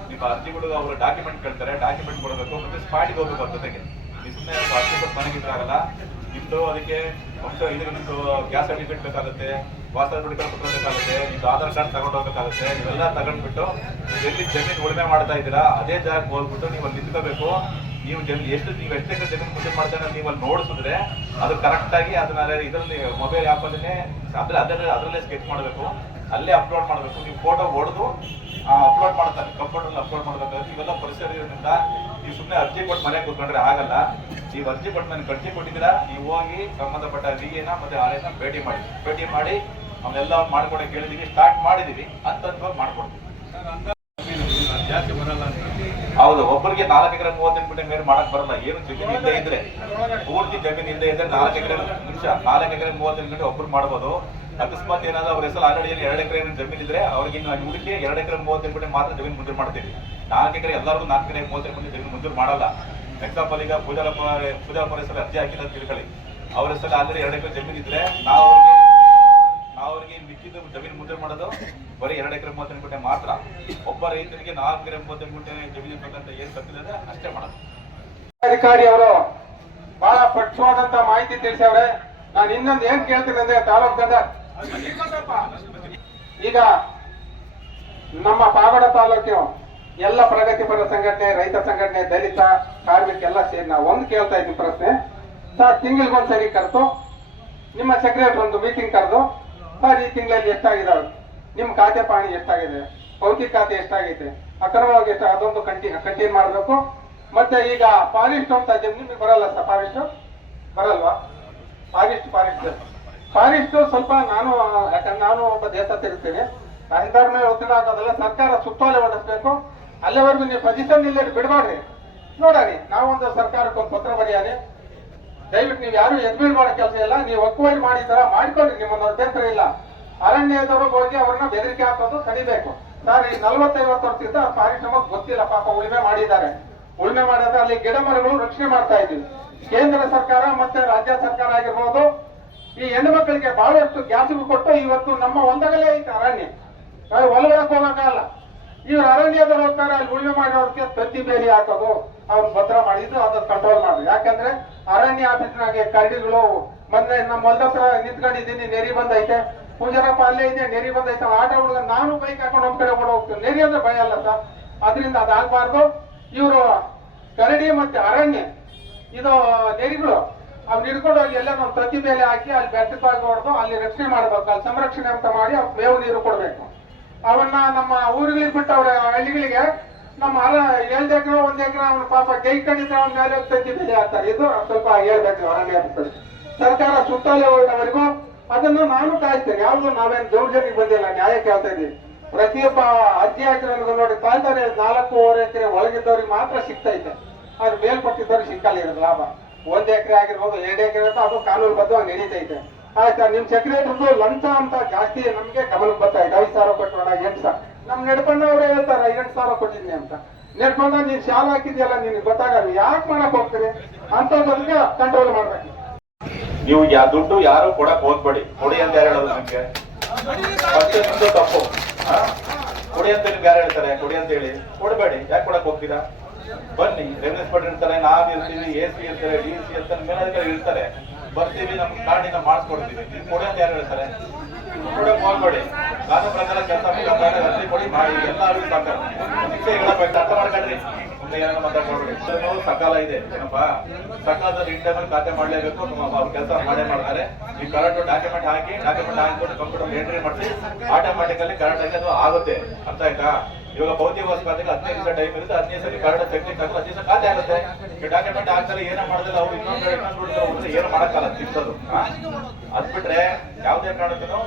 ನಿಮ್ಮ ಅರ್ಜಿಗಳು ಅವರು ಡಾಕ್ಯುಮೆಂಟ್ ಕೇಳ್ತಾರೆ, ಡಾಕ್ಯುಮೆಂಟ್ ಕೊಡಬೇಕು. ಮತ್ತೆ ಸ್ಪಾಟಿಗೆ ಹೋಗ್ಬೇಕು. ಅವ್ರ ಜೊತೆಗೆ ನೀವು ಸುಮ್ಮನೆ ಅರ್ಜಿ ಕೊಟ್ಟು ಮನೆಗಿದ್ರಾಗಲ್ಲ. ನಿಮ್ದು ಅದಕ್ಕೆ ನಿಮ್ದು ಗ್ಯಾಸ್ ಸರ್ಟಿಫಿಕೇಟ್ ಬೇಕಾಗುತ್ತೆ, ವಾಸದ ಪತ್ರ ಬೇಕಾಗುತ್ತೆ, ನಿಮ್ದು ಆಧಾರ್ ಕಾರ್ಡ್ ತಗೊಂಡು ಹೋಗ್ಬೇಕಾಗುತ್ತೆ. ಇವೆಲ್ಲ ತಗೊಂಡ್ಬಿಟ್ಟು ಎಲ್ಲಿ ಜಮೀನು ಉಳುಮೆ ಮಾಡ್ತಾ ಇದ್ದೀರಾ ಅದೇ ಜಾಗಕ್ಕೆ ಹೋಗ್ಬಿಟ್ಟು ನೀವು ಅಲ್ಲಿ ನಿಂತ್ಕೋಬೇಕು. ನೀವು ಎಷ್ಟೇ ಜಮೀನು ಮುಂದೆ ಮಾಡ್ತಾನೆ ನೀವು ಅಲ್ಲಿ ನೋಡಿಸಿದ್ರೆ ಅದು ಕರೆಕ್ಟ್ ಆಗಿ ಅದನ್ನ ಇದರಲ್ಲಿ ಮೊಬೈಲ್ ಆ್ಯಪಲ್ಲೇ ಅದರಲ್ಲೇ ಸ್ಕೆಚ್ ಮಾಡಬೇಕು, ಅಲ್ಲೇ ಅಪ್ಲೋಡ್ ಮಾಡಬೇಕು. ನೀವು ಫೋಟೋ ಹೊಡೆದು ಅಪ್ಲೋಡ್ ಮಾಡ್ತಾರೆ, ಕಂಪ್ಯೂಟರ್ ಅಪ್ಲೋಡ್ ಮಾಡಬೇಕಾದ್ರೆ. ಇವೆಲ್ಲ ಪರಿಸರ ಇರೋದ್ರಿಂದ ನೀವು ಸುಮ್ಮನೆ ಅರ್ಜಿ ಕೊಟ್ಟು ಮನೆಗೆ ಕೂತ್ಕೊಂಡ್ರೆ ಆಗಲ್ಲ. ನೀವು ಅರ್ಜಿ ಕೊಟ್ಟು ನನಗೆ ಅರ್ಜಿ ಕೊಟ್ಟಿದ್ದೀರಾ, ನೀವು ಹೋಗಿ ಸಂಬಂಧಪಟ್ಟ VA ಮತ್ತೆ RA ಭೇಟಿ ಮಾಡಿ ಅವನ್ನೆಲ್ಲ ಮಾಡ್ಕೊಡಕ್ಕೆ ಹೇಳಿದೀವಿ. ಸ್ಟಾರ್ಟ್ ಮಾಡಿದೀವಿ, ಹಂತವಾಗಿ ಮಾಡ್ಕೊಡ್ತೀವಿ. ಹೌದು, ಒಬ್ಬರಿಗೆ 4 ಎಕರೆ 38 ಗುಂಟೆ ಮೇಲೆ ಮಾಡಕ್ ಬರಲ್ಲ. ಏನು ಜಮೀನು ಇಲ್ಲದೆ ಇದ್ರೆ, ಪೂರ್ತಿ ಜಮೀನು ಇಲ್ಲದೆ ಇದ್ರೆ 4 ಎಕರೆ 38 ಗುಂಟೆ ಒಬ್ರು ಮಾಡ್ಬೋದು. ಅಕಸ್ಮಾತ್ ಏನಾದ್ರು ಅವ್ರ ಹೆಸರು ಆಲ್ರೆಡಿ 2 ಎಕರೆ ಜಮೀನು ಇದ್ರೆ ಅವ್ರಿಗೆ ಹುಡುಕಿ 2 ಎಕರೆ 38 ಗುಂಟೆ ಮಾತ್ರ ಜಮೀನು ಮಂಜೂರು ಮಾಡ್ತೀವಿ. 4 ಎಕರೆ ಎಲ್ಲರಿಗೂ 4 ಎಕರೆ 38 ಗುಂಟೆ ಜಮೀನು ಮಂಜೂರು ಮಾಡಲ್ಲ. ಎಕ್ಸಾಂಪಲ್ ಈಗ ಪೂಜಾರಪ್ಪ ಹೆಸರು ಅರ್ಜಿ ಹಾಕಿದ ತಿಳ್ಕೊಳ್ಳಿ. ಅವ್ರ ಹೆಸರು ಆಲ್ರೆಡಿ 2 ಎಕರೆ ಜಮೀನು ಇದ್ರೆ ನಾವು ಅವ್ರಿಗೆ ಮಿಕ್ಕಿದ್ದು ಜಮೀನು ಮಂಜೂರು ಮಾಡೋದು ಬರೀ 2 ಎಕರೆ 38 ಗುಂಟೆ ಮಾತ್ರ. ಒಬ್ಬ ರೈತರಿಗೆ 4 ಎಕರೆ 38 ಗುಂಟೆ ಜಮೀನು ಬೇಕಂತ ಏನ್ ಕತ್ತಿದೆ ಅಷ್ಟೇ ಮಾಡೋದು. ಅಧಿಕಾರಿ ಅವರು ಬಹಳ ಪಕ್ಷವಾದಂತ ಮಾಹಿತಿ ತಿಳಿಸವ್ರೆ. ನಾನು ಇನ್ನೊಂದು ಏನ್ ಕೇಳ್ತೀನಿ ಅಂದ್ರೆ ತಾಲೂಕು ಈಗ ನಮ್ಮ ಪಾವಗಡ ತಾಲೂಕು ಎಲ್ಲ ಪ್ರಗತಿಪರ ಸಂಘಟನೆ, ರೈತ ಸಂಘಟನೆ, ದಲಿತ, ಕಾರ್ಮಿಕ ಎಲ್ಲ ಸೇರಿ ನಾವು ಒಂದು ಕೇಳ್ತಾ ಇದ್ದೀವಿ ಪ್ರಶ್ನೆ. ಸರ್, ತಿಂಗಳಿಗೊಂದ್ಸರಿ ಕರೆದು ನಿಮ್ಮ ಸೆಕ್ರೆಟರಿ ಒಂದು ಮೀಟಿಂಗ್ ಕರೆದು, ಸರ್ ಈ ತಿಂಗಳಲ್ಲಿ ಎಷ್ಟಾಗಿದಾವೆ, ನಿಮ್ಮ ಖಾತೆ ಪಾಣಿ ಎಷ್ಟಾಗಿದೆ, ಭೌತಿಕ ಖಾತೆ ಎಷ್ಟಾಗಿದೆ, ಅಕ್ರಮವಾಗಿ ಎಷ್ಟು, ಅದೊಂದು ಕಂಟಿನ್ಯೂ ಮಾಡಬೇಕು. ಮತ್ತೆ ಈಗ ಫಾರೆಸ್ಟ್ ಅಂತ ನಿಮಗೆ ಬರಲ್ಲ ಸರ್? ಫಾರೆಸ್ಟ್ ಬರಲ್ವಾ? ಫಾರೆಸ್ಟ್ ಸ್ವಲ್ಪ ಯಾಕಂದ್ರೆ ನಾನು ಒಬ್ಬ ದೇಶ ತಿರುಗ್ತೀನಿ, ತಹಸೀಲ್ದಾರ್ ಮೇಲೆ ಒತ್ತಡ ಆಗೋದಲ್ಲ, ಸರ್ಕಾರ ಸುತ್ತೋಲೆ ಹೊಡೆಸ್ಬೇಕು. ಅಲ್ಲಿವರೆಗೂ ನೀವು ಪೊಸಿಷನ್ ಇಲ್ಲೇ ಬಿಡಬೇಡ್ರಿ. ನೋಡರಿ, ನಾವೊಂದು ಸರ್ಕಾರಕ್ಕೆ ಒಂದು ಪತ್ರ ಬರೆಯಾರಿ, ದಯವಿಟ್ಟು ನೀವು ಯಾರು ಎದ್ಬೀಳ್ ಮಾಡೋ ಕೆಲಸ ಇಲ್ಲ, ನೀವು ಒಕ್ಕುವರಿ ಮಾಡಿದಾರ ಮಾಡ್ಕೊಳ್ಳಿ, ನಿಮ್ಮನ್ನು ಅಭ್ಯಂತರ ಇಲ್ಲ. ಅರಣ್ಯದವ್ರಿಗೆ ಹೋಗಿ ಅವ್ರನ್ನ ಬೆದರಿಕೆ ಹಾಕೋದು ತಡಿಬೇಕು. ಸರ್, ಈ 40-50 ವರ್ಷದಿಂದ ಫಾರೆಸ್ಟ್ ನಮಗೆ ಗೊತ್ತಿಲ್ಲ, ಪಾಪ ಉಳುಮೆ ಮಾಡಿದ್ದಾರೆ. ಉಳುಮೆ ಮಾಡಿದ್ರೆ ಅಲ್ಲಿ ಗಿಡ ಮರಗಳು ರಕ್ಷಣೆ ಮಾಡ್ತಾ ಇದ್ದೀವಿ. ಕೇಂದ್ರ ಸರ್ಕಾರ ಮತ್ತೆ ರಾಜ್ಯ ಸರ್ಕಾರ ಆಗಿರ್ಬೋದು, ಈ ಹೆಣ್ಣು ಮಕ್ಕಳಿಗೆ ಬಹಳಷ್ಟು ಗ್ಯಾಸ್ಗಳು ಕೊಟ್ಟು ಇವತ್ತು ನಮ್ಮ ಹೊಲದಲ್ಲೇ ಐತೆ ಅರಣ್ಯ, ಹೊಲಗಳಕ್ಕೆ ಹೋಗಕ್ಕಾಗಲ್ಲ. ಇವ್ರು ಅರಣ್ಯದಲ್ಲಿ ಹೋಗ್ತಾರೆ, ಅಲ್ಲಿ ಉಳುಮೆ ಮಾಡೋದಕ್ಕೆ ತಂತಿ ಬೇಲಿ ಹಾಕೋದು, ಅವ್ರು ಭದ್ರ ಮಾಡಿದ್ದು ಅದನ್ನ ಕಂಟ್ರೋಲ್ ಮಾಡಿ. ಯಾಕಂದ್ರೆ ಅರಣ್ಯ ಆಫೀಸ್ನಾಗೆ ಕರಡಿಗಳು ಮೊನ್ನೆ ನಮ್ಮ ಹೊಲದ ಹತ್ರ ನಿಂತ್ಕೊಂಡಿದ್ದೀನಿ, ನೆರಿ ಬಂದೈತೆ, ಪೂಜಾರಪ್ಪ ಅಲ್ಲೇ ಇದೆ, ನೆರಿ ಬಂದೈತೆ, ಆಟ ಹುಡುಗ ನಾನು ಬೈಕ್ ಹಾಕೊಂಡು ಒಂದ್ ಕಡೆ ಹೋಗ್ತೀನಿ. ನೆರಿ ಅಂದ್ರೆ ಭಯ ಅಲ್ಲ ಸರ್, ಅದರಿಂದ ಅದಾಗಬಾರ್ದು. ಇವರು ಕರಡಿ ಮತ್ತೆ ಅರಣ್ಯ ಇದು ನೆರಿಗಳು ಅವ್ರು ಹಿಡ್ಕೊಂಡು ಹೋಗಿ ಎಲ್ಲ ನಾವು ಪ್ರತಿ ಬೇಲೆ ಹಾಕಿ ಅಲ್ಲಿ ಬೆಟ್ಟವಾಗಿ ಹೊಡೆದು ಅಲ್ಲಿ ರಕ್ಷಣೆ ಮಾಡ್ಬೇಕು, ಅಲ್ಲಿ ಸಂರಕ್ಷಣೆ ಅಂತ ಮಾಡಿ ಅವ್ರು ಮೇವು ನೀರು ಕೊಡ್ಬೇಕು. ಅವನ್ನ ನಮ್ಮ ಊರುಗಳಿಗೆ ಬಿಟ್ಟು ಅವ್ರ ಹಳ್ಳಿಗಳಿಗೆ ನಮ್ಮ 1 ಎಕರೆ 1 ಎಕರೆ ಅವನ ಪಾಪ ಕೈ ಕಂಡಿದ್ರೆ ಅವನ ಮೇಲೆ ಪ್ರತಿ ಬೇಲೆ ಹಾಕ್ತಾರೆ. ಇದು ಸ್ವಲ್ಪ ಹೇಳ್ಬೇಕು ಅರಣ್ಯ ಸರ್ಕಾರ ಸುತ್ತಲೇ ಹೋದವರೆಗೂ ಅದನ್ನು ನಾನು ಕಾಯ್ತೇನೆ. ಯಾವ್ದು ನಾವೇನು ದೌರ್ಜನ್ಯಕ್ಕೆ ಬಂದಿಲ್ಲ, ನ್ಯಾಯ ಕೇಳ್ತಾ ಇದ್ದೀವಿ. ಪ್ರತಿಯೊಬ್ಬ ಅರ್ಜಿ ಹಾಕಿರೋದು ನೋಡಿ ತಾಳ್ತಾರೆ, 4.5 ಎಕರೆ ಒಳಗಿದ್ದವ್ರಿಗೆ ಮಾತ್ರ ಸಿಗ್ತೈತೆ, ಅವ್ರು ಮೇಲ್ಪಟ್ಟಿದ್ದವ್ರಿಗೆ ಸಿಕ್ಕಲ್ಲ ಇರೋದು ಲಾಭ. 1 ಎಕರೆ ಆಗಿರ್ಬೋದು, 2 ಎಕರೆ ಅದು ಕಾನೂನು ಬದ್ಧವಾಗಿ ನಡೀತೈತೆ. ಆಯ್ತಾ, ನಿಮ್ ಸೆಕ್ರೆಟರಿದು ಲಂಚ ಅಂತ ಜಾಸ್ತಿ ನಮ್ಗೆ ಗಮನಕ್ಕೆ ಬರ್ತಾ ಇದೆ. 5,000 ಕೊಟ್ಟೋಣ, 8,000. ನಮ್ ನೆಡ್ಕೊಂಡವ್ರೆ ಹೇಳ್ತಾರೆ 8,000 ಕೊಟ್ಟಿದ್ನಿ ಅಂತ. ನೆಡ್ಕೊಂಡ ನೀನ್ ಶಾಲೆ ಹಾಕಿದ್ಯಲ್ಲ, ನಿನ್ಗೆ ಗೊತ್ತಾಗಲ್ಲ, ಯಾಕೆ ಮಾಡಕ್ ಹೋಗ್ತೀರಿ ಅಂತದಕ್ಕೆ ಕಂಟ್ರೋಲ್ ಮಾಡ್ಬೇಕು. ನೀವು ದುಡ್ಡು ಯಾರು ಕೊಡಕ್ ಹೋಗ್ಬೇಡಿ. ಕೊಡಿ ಅಂತ ಯಾರು ಹೇಳೋದು ನಿಮ್ಗೆ? ಫಸ್ಟ್ ನಿಮ್ದು ತಪ್ಪು. ಕೊಡಿ ಅಂತ ನಿಮ್ಗೆ ಯಾರು ಹೇಳ್ತಾರೆ? ಕೊಡಿ ಅಂತ ಹೇಳಿ ಕೊಡಬೇಡಿ. ಯಾಕೆ ಕೊಡಕ್ ಹೋಗ್ತೀರಾ? ಬನ್ನಿ, ರೆವಿನ್ಯೂ ಇನ್ಸ್ಪೆಕ್ಟರ್ ಇರ್ತಾರೆ, ನಾವ್ ಇರ್ತೀವಿ, AC ಇರ್ತಾರೆ, DC ಇರ್ತಾರೆ, ಮೇಲಾಧಿಕಾರಿ ಇರ್ತಾರೆ. ಬರ್ತೀವಿ, ನಮ್ ಕಾರ್ಡಿನ ಮಾಡಿಸ್ಕೊಡ್ತೀವಿ. ನೀವು ಕೊಡಿ ಅಂತ ಯಾರು ಹೇಳ್ತಾರೆ? ಕೊಡಕ್ ಹೋಗ್ಬೇಡಿ. ಕಾನೂನು ಪ್ರಕಾರ ಕೆಲಸ ಅರ್ಜಿ ಕೊಡಿ, ಮಾಡಿ. ಎಲ್ಲರಿಗೂ ಸಾಕಾರ ಶಿಕ್ಷೆ ಹೇಳಬೇಕು, ಅರ್ಥ ಮಾಡ್ಕೊಂಡ್ರಿ. ಮುಂದೆ ಏನಾದ್ರು ಮಾತಾಡ್ಕೊಡ್ಬೇಡಿ. ಸಕಾಲ ಇದೆ ಏನಪ್ಪ, ಸಕಾಲದಲ್ಲಿ ಇಂಟರ್ನಲ್ ಖಾತೆ ಮಾಡ್ಲೇಬೇಕು. ಅವ್ರ ಕೆಲಸ ಮಾಡೇ ಮಾಡ್ತಾರೆ. ನೀವು ಕರೆಕ್ಟ್ ಡಾಕ್ಯುಮೆಂಟ್ ಹಾಕಿಬಿಟ್ಟು ಕಂಪ್ಯೂಟರ್ ಎಂಟ್ರಿ ಮಾಡಿಸಿ ಆಟೋಮ್ಯಾಟಿಕಲಿ ಕರೆಕ್ಟ್ ಆಗಿ ಅದು ಆಗುತ್ತೆ. ಅರ್ಥ ಆಯ್ತಾ? ಇವಾಗ ಭೌತಿಕ ಖಾತೆಗೆ 15 ದಿವಸ ಟೈಮ್ ಇರುತ್ತೆ. 15 ದಿವಸ ಕರೆಕ್ಟ್ ಟೆಕ್ನಿಕ್ ಹಾಕಲು 15 ದಿವಸ ಖಾತೆ ಆಗುತ್ತೆ. ಈ ಡಾಕ್ಯುಮೆಂಟ್ ಹಾಕ್ತಾರೆ, ಏನೋ ಮಾಡಿದ್ರೆ ಅವ್ರು ಇನ್ನೊಂದು ಏನು ಮಾಡಕ್ಕಲ್ಲ, ತಿನ್ಸೋದು. ಅದ್ ಬಿಟ್ರೆ ಯಾವುದೇ ಕಾರಣಕ್ಕೂ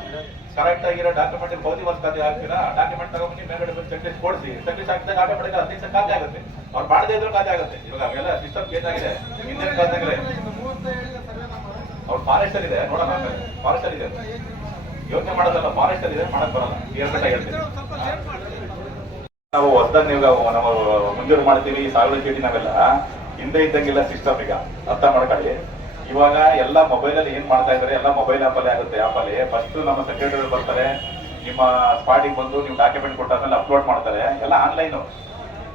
ಕರೆಕ್ಟ್ ಆಗಿರೋ ಡಾಕ್ಯುಮೆಂಟ್ ಭೌತಿಕ ಖಾತೆ ಹಾಕ್ತೀರಾ, ಡಾಕ್ಯುಮೆಂಟ್ ತಗೊಂಡು ಮೇಲ್ಗಡೆ ಚೆಕ್ ಲಿಸ್ಟ್ ಕೊಡಿಸಿ. ಚೆಕ್ ಲಿಸ್ಟ್ ಹಾಕಿದಾಗ ಆಟೋಮೆಟಿಕ್ 15 ದಿವಸ ಖಾತೆ ಆಗುತ್ತೆ. ಅವ್ರು ಮಾಡದೇ ಇದ್ರು ಖಾತೆ ಆಗುತ್ತೆ. ಇವಾಗ ಅವೆಲ್ಲ ಸಿಸ್ಟಮ್ ಚೇಂಜ್ ಆಗಿದೆ. ಹಿಂದಿನ ಖಾತೆಗಳೇ ಅವ್ರು ಫಾರೆಸ್ಟ್ ಅಲ್ಲಿ ಇದೆ, ನೋಡೋಣ. ಫಾರೆಸ್ಟ್ ಅಲ್ಲಿ ಇದೆ, ಯೋಚನೆ ಮಾಡೋದಲ್ಲ. ಫಾರೆಸ್ಟ್ ಅಲ್ಲಿ ಇದೆ, ಮಾಡಕ್ ಬರಲ್ಲ. ಕ್ಲಿಯರ್ ಕಟ್ ಹೇಳ್ತೀವಿ ನಾವು. ಹೊಸದಾಗಿ ನೀವು ನಾವು ಮುಂಜೂರು ಮಾಡ್ತೀವಿ, ಸಾವಿರ ಚೀಟಿ ನಾವೆಲ್ಲ ಹಿಂದೆ ಇದ್ದಂಗೆಲ್ಲ ಸಿಸ್ಟಮ್ ಈಗ ಅರ್ಥ ಮಾಡ್ಕೊಳ್ಳಿ. ಇವಾಗ ಎಲ್ಲ ಮೊಬೈಲ್ ಅಲ್ಲಿ ಏನ್ ಮಾಡ್ತಾ ಇದಾರೆ, ಎಲ್ಲ ಮೊಬೈಲ್ ಆಪ್ ಅಲ್ಲಿ ಆಗುತ್ತೆ. ಆಪ್ ಅಲ್ಲಿ ಫಸ್ಟ್ ನಮ್ಮ ಸೆಕ್ರೆಟರಿ ಬರ್ತಾರೆ, ನಿಮ್ಮ ಸ್ಪಾಟಿಗೆ ಬಂದು ನೀವು ಡಾಕ್ಯುಮೆಂಟ್ ಕೊಟ್ಟಾದ್ಮೇಲೆ ಅಪ್ಲೋಡ್ ಮಾಡ್ತಾರೆ. ಎಲ್ಲ ಆನ್ಲೈನ್,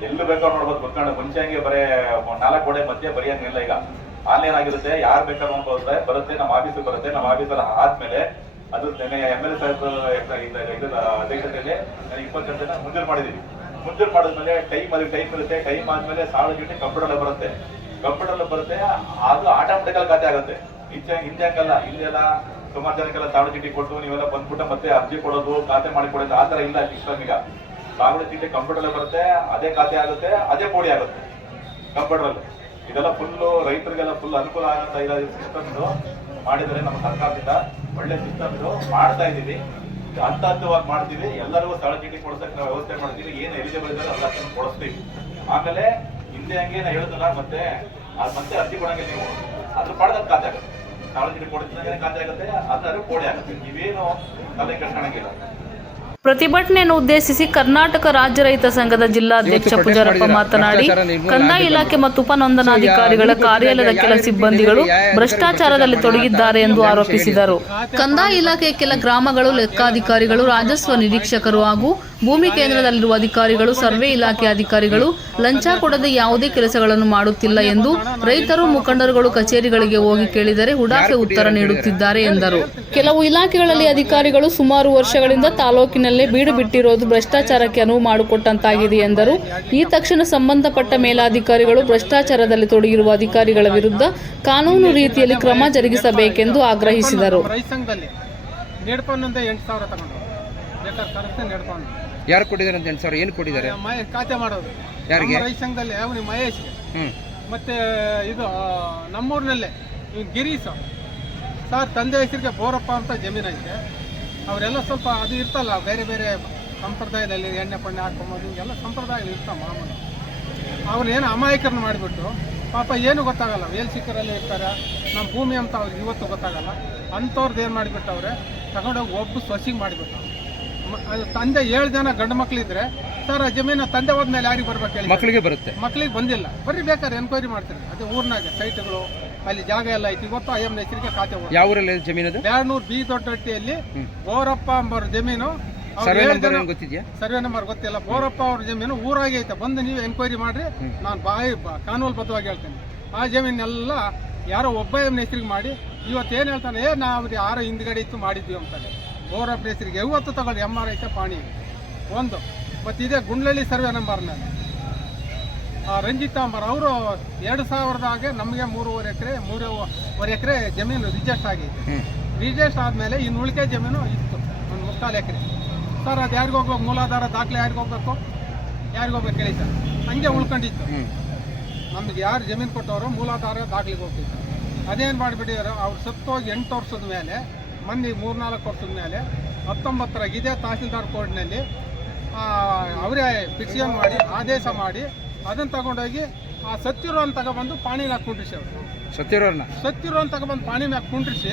ಎಲ್ಲೂ ಬೇಕಾದ್ರೂ ನೋಡ್ಬೋದು ಕುತ್ಕೊಂಡು. ಮುಂಚೆ ಹಂಗೆ ಬರೇ 4 ಗೋಡೆ ಮಧ್ಯೆ ಬರೆಯಂಗಿಲ್ಲ. ಈಗ ಆನ್ಲೈನ್ ಆಗಿರುತ್ತೆ, ಯಾರು ಬೇಕಾದ್ರೂ ನೋಡ್ಬೋದು. ಬರುತ್ತೆ, ನಮ್ಮ ಆಫೀಸಿಗೆ ಬರುತ್ತೆ. ನಮ್ಮ ಆಫೀಸಲ್ಲಿ ಆದ್ಮೇಲೆ ಅದು MLA ಸಾಹೇಬ್ ಅಧ್ಯಕ್ಷತೆಯಲ್ಲಿ 20 ಜನ ಮುಂಜೂರು ಮಾಡಿದೀವಿ. ಮುಂಜೂರು ಮಾಡಿದ್ಮೇಲೆ ಟೈಮ್ ಇರುತ್ತೆ. ಟೈಮ್ ಆದ್ಮೇಲೆ ಸಾವಿರ ಚೀಟಿ ಕಂಪ್ಯೂಟರ್ ಬರುತ್ತೆ. ಅದು ಆಟೋಮೆಟಿಕಲ್ ಖಾತೆ ಆಗುತ್ತೆ. ಹಿಂದೆ ಹಂಗಲ್ಲ. ಇಲ್ಲೆಲ್ಲ ಸುಮಾರು ಜನಕ್ಕೆಲ್ಲ ಸಾವಿರ ಚೀಟಿ ಕೊಟ್ಟು ನೀವೆಲ್ಲ ಬಂದ್ಬಿಟ್ಟು ಮತ್ತೆ ಅರ್ಜಿ ಕೊಡೋದು, ಖಾತೆ ಮಾಡಿ ಕೊಡೋದು, ಆ ತರ ಇಲ್ಲ ಸಿಸ್ಟಮ್. ಈಗ ಸಾವಿರ ಚೀಟಿ ಕಂಪ್ಯೂಟರ್ ಬರುತ್ತೆ, ಅದೇ ಖಾತೆ ಆಗುತ್ತೆ, ಅದೇ ಪೋಡಿ ಆಗುತ್ತೆ ಕಂಪ್ಯೂಟರ್ ಅಲ್ಲಿ. ಇದೆಲ್ಲ ಫುಲ್ ರೈತರಿಗೆಲ್ಲ ಫುಲ್ ಅನುಕೂಲ ಆಗಂತ ಇರೋ ಸಿಸ್ಟಮ್ ಇದು ಮಾಡಿದರೆ ನಮ್ಮ ಸರ್ಕಾರದಿಂದ ಒಳ್ಳೆ ಸಿಸ್ಟಮ್ ಇದು ಮಾಡ್ತಾ ಇದೀವಿ. ಹಂತವಾಗಿ ಮಾಡ್ತೀವಿ. ಎಲ್ಲರಿಗೂ ಸ್ಥಳ ಚೀಟಿ ಕೊಡ್ಸಕ್ಕೆ ನಾವು ವ್ಯವಸ್ಥೆ ಮಾಡ್ತೀವಿ. ಏನು ಎಲಿಜಿಬಲ್ ಇದ್ದಾರೆ ಎಲ್ಲ ಕೊಡಿಸ್ತೀವಿ. ಆಮೇಲೆ ಹಿಂದೆ ಹಂಗೆ ನಾ ಹೇಳಿದ್ನಲ್ಲ, ಮತ್ತೆ ಅರ್ಜಿ ಕೊಡಂಗೆ ನೀವು ಅದ್ರ ಪಡೆದ ಖಾತೆ ಆಗುತ್ತೆ. ಸ್ಥಳ ಚೀಟಿ ಕೊಡ್ತಿದ್ದಂಗೆ ಖಾತೆ ಆಗುತ್ತೆ, ಅದ್ರ ಕೋಡೆ ಆಗುತ್ತೆ. ನೀವೇನು ತಲೆ ಕೆಡ್ಸ್ಕೊಳಂಗಿಲ್ಲ. ಪ್ರತಿಭಟನೆಯನ್ನು ಉದ್ದೇಶಿಸಿ ಕರ್ನಾಟಕ ರಾಜ್ಯ ರೈತ ಸಂಘದ ಜಿಲ್ಲಾಧ್ಯಕ್ಷ ಪೂಜಾರಪ್ಪ ಮಾತನಾಡಿ, ಕಂದಾಯ ಇಲಾಖೆ ಮತ್ತು ಉಪನೋಂದಣಾಧಿಕಾರಿಗಳ ಕಾರ್ಯಾಲಯದ ಕೆಲ ಸಿಬ್ಬಂದಿಗಳು ಭ್ರಷ್ಟಾಚಾರದಲ್ಲಿ ತೊಡಗಿದ್ದಾರೆ ಎಂದು ಆರೋಪಿಸಿದರು. ಕಂದಾಯ ಇಲಾಖೆಯ ಕೆಲ ಗ್ರಾಮಗಳು ಲೆಕ್ಕಾಧಿಕಾರಿಗಳು, ರಾಜಸ್ವ ನಿರೀಕ್ಷಕರು ಹಾಗೂ ಭೂಮಿ ಕೇಂದ್ರದಲ್ಲಿರುವ ಅಧಿಕಾರಿಗಳು, ಸರ್ವೆ ಇಲಾಖೆ ಅಧಿಕಾರಿಗಳು ಲಂಚ ಕೊಡದೆ ಯಾವುದೇ ಕೆಲಸಗಳನ್ನು ಮಾಡುತ್ತಿಲ್ಲ ಎಂದು ರೈತರು, ಮುಖಂಡರುಗಳು ಕಚೇರಿಗಳಿಗೆ ಹೋಗಿ ಕೇಳಿದರೆ ಉಡಾಫೆ ಉತ್ತರ ನೀಡುತ್ತಿದ್ದಾರೆ ಎಂದರು. ಕೆಲವು ಇಲಾಖೆಗಳಲ್ಲಿ ಅಧಿಕಾರಿಗಳು ಸುಮಾರು ವರ್ಷಗಳಿಂದ ತಾಲೂಕಿನಲ್ಲೇ ಬೀಡು ಬಿಟ್ಟಿರೋದು ಭ್ರಷ್ಟಾಚಾರಕ್ಕೆ ಅನುವು ಮಾಡಿಕೊಟ್ಟಂತಾಗಿದೆ ಎಂದರು. ಈ ತಕ್ಷಣ ಸಂಬಂಧಪಟ್ಟ ಮೇಲಾಧಿಕಾರಿಗಳು ಭ್ರಷ್ಟಾಚಾರದಲ್ಲಿ ತೊಡಗಿರುವ ಅಧಿಕಾರಿಗಳ ವಿರುದ್ಧ ಕಾನೂನು ರೀತಿಯಲ್ಲಿ ಕ್ರಮ ಜರುಗಿಸಬೇಕೆಂದು ಆಗ್ರಹಿಸಿದರು. ರೈತ ಸಂಘದಲ್ಲಿ ನೆಡ್ಕೊಂಡ 8,000 ತಗೊಂಡು ಬೇಕಾದ್ರೆ ಕರೆಕ್ಟ್ ನೆಡ್ಕೊಂಡು ಯಾರು ಕೊಟ್ಟಿದ್ದಾರೆ ಅಂತ 8,000 ಏನು ಕೊಟ್ಟಿದ್ದಾರೆ? ಖಾತೆ ಮಾಡೋದು ಯಾರಿಗೆ? ರೈತ ಸಂಘದಲ್ಲಿ ಅವನಿಗೆ ಮಹೇಶ್ಗೆ. ಮತ್ತೆ ಇದು ನಮ್ಮೂರಿನಲ್ಲೇ ಇವ್ನು ಗಿರೀಶ್ ಸರ್ ತಂದೆ ಹೆಸರಿಗೆ ಬೋರಪ್ಪ ಅಂತ ಜಮೀನು ಐತೆ. ಅವರೆಲ್ಲ ಸ್ವಲ್ಪ ಅದು ಇರ್ತಲ್ಲ, ಬೇರೆ ಬೇರೆ ಸಂಪ್ರದಾಯದಲ್ಲಿ ಎಣ್ಣೆ ಪಣ್ಣೆ ಹಾಕೊಂಬೋದು, ಹಿಂಗೆಲ್ಲ ಸಂಪ್ರದಾಯಗಳು ಇರ್ತಾವೆ ಮಾಮೂಲು. ಅವನೇನು ಅಮಾಯಕರನ್ನ ಮಾಡಿಬಿಟ್ಟು ಪಾಪ ಏನು ಗೊತ್ತಾಗಲ್ಲ, ಸಿಕ್ಕರಲ್ಲಿ ಇರ್ತಾರೆ, ನಮ್ಮ ಭೂಮಿ ಅಂತ ಅವ್ರಿಗೆ ಇವತ್ತು ಗೊತ್ತಾಗಲ್ಲ. ಅಂಥವ್ರದ್ದು ಏನು ಮಾಡಿಬಿಟ್ಟವ್ರೆ, ತಗೊಂಡೋಗಿ ಒಬ್ಬ ಸೊಸಿಗೆ ಮಾಡಿಬಿಟ್ಟು. ಅದು ತಂದೆ 7 ಜನ ಗಂಡು ಮಕ್ಕಳಿದ್ರೆ ಸರ್ ಆ ಜಮೀನು ತಂದೆ ಹೋದ್ಮೇಲೆ ಯಾರಿಗೆ ಬರ್ಬೇಕು ಹೇಳಿ? ಮಕ್ಕಳಿಗೆ ಬರುತ್ತೆ. ಮಕ್ಕಳಿಗೆ ಬಂದಿಲ್ಲ, ಬರ್ರಿ ಬೇಕಾದ್ರೆ ಎನ್ಕ್ವೈರಿ ಮಾಡ್ತೀರಿ. ಅದೇ ಊರಿನಾಗ ಸೈಟ್ಗಳು ಅಲ್ಲಿ ಜಾಗ ಎಲ್ಲ ಐತಿ, ಇವತ್ತು IM ಹೆಸರಿಗೆ ಖಾತೆ ಹೋಗಿ. ಯಾವ ಊರಲ್ಲಿ ಜಮೀನದು? ಬ್ಯಾಡ್ನೂರು ಬಿ ದೊಡ್ಡಹಟ್ಟಿಯಲ್ಲಿ ಬೋರಪ್ಪ ಎಂಬವ್ರ ಜಮೀನು. ಸರ್ವೆ ನಂಬರ್ ಗೊತ್ತಿದೆಯಾ? ಸರ್ವೆ ನಂಬರ್ ಗೊತ್ತಿಲ್ಲ. ಬೋರಪ್ಪ ಅವ್ರ ಜಮೀನು ಊರಾಗೆ ಐತೆ, ಬಂದು ನೀವು ಎನ್ಕ್ವೈರಿ ಮಾಡ್ರಿ, ನಾನು ಕಾನೂನು ಬದ್ಧವಾಗಿ ಹೇಳ್ತೇನೆ. ಆ ಜಮೀನೆಲ್ಲ ಯಾರೋ ಒಬ್ಬ ಹೆಸರಿಗೆ ಮಾಡಿ ಇವತ್ತೇನು ಹೇಳ್ತಾನೆ, ನಾವು ಯಾರೋ ಹಿಂದ್ಗಡೆ ಇತ್ತು ಮಾಡಿದ್ವಿ ಅಂತಾನೆ. ಬೋರಪ್ಪ ಹೆಸರಿಗೆ ಇವತ್ತು ತಗೊಳ್ಳಿ MR ಐತೆ ಪಾಣಿ ಒಂದು. ಮತ್ತು ಇದೇ ಗುಂಡ್ಲಳ್ಳಿ ಸರ್ವೆ ನಂಬರ್ನಲ್ಲಿ ರಂಜಿತಾಂಬರ್ ಅವರು 2000ದಾಗೆ ನಮಗೆ 3.5 ಎಕರೆ ಜಮೀನು ರಿಜಿಸ್ಟರ್ ಆಗೈತೆ. ರಿಜಿಸ್ಟರ್ ಆದಮೇಲೆ ಇನ್ನು ಉಳಿಕೆ ಜಮೀನು ಇತ್ತು ಒಂದು 3/4 ಎಕರೆ. ಸರ್ ಅದು ಯಾರಿಗೆ ಹೋಗ್ಬೇಕು, ಮೂಲಾಧಾರ ದಾಖಲೆ ಯಾರಿಗೆ ಹೋಗ್ಬೇಕು, ಯಾರಿಗೆ ಹೋಗ್ಬೇಕು ಹೇಳಿ ಸರ್. ಹಂಗೆ ಉಳ್ಕೊಂಡಿತ್ತು. ನಮಗೆ ಯಾರು ಜಮೀನು ಕೊಟ್ಟವರು ಮೂಲಾಧಾರ ದಾಖಲೆಗೆ ಹೋಗ್ತಿತ್ತು. ಅದೇನು ಮಾಡಿಬಿಟ್ಟಿದ್ದಾರೆ, ಅವ್ರು ಸತ್ತೋಗಿ 8 ವರ್ಷದ ಮೇಲೆ, ಮೊನ್ನೆ 3-4 ವರ್ಷದ ಮೇಲೆ 19ರಾಗ ಇದೇ ತಹಸೀಲ್ದಾರ್ ಕೋರ್ಟ್ನಲ್ಲಿ ಅವರೇ ಪಿಟಿಷನ್ ಮಾಡಿ ಆದೇಶ ಮಾಡಿ ಅದನ್ನು ತಗೊಂಡೋಗಿ ಆ ಸತ್ತಿರೋನ್ ತಗೊಬಂದು ಪಾಣಿನ ಕುಂಡ್ರಿಸಿ, ಅವರು ಸತ್ತಿರೋನ್ ತಗೊಬಂದು ಪಾಣಿನ ಕುಂಡ್ರಿಸಿ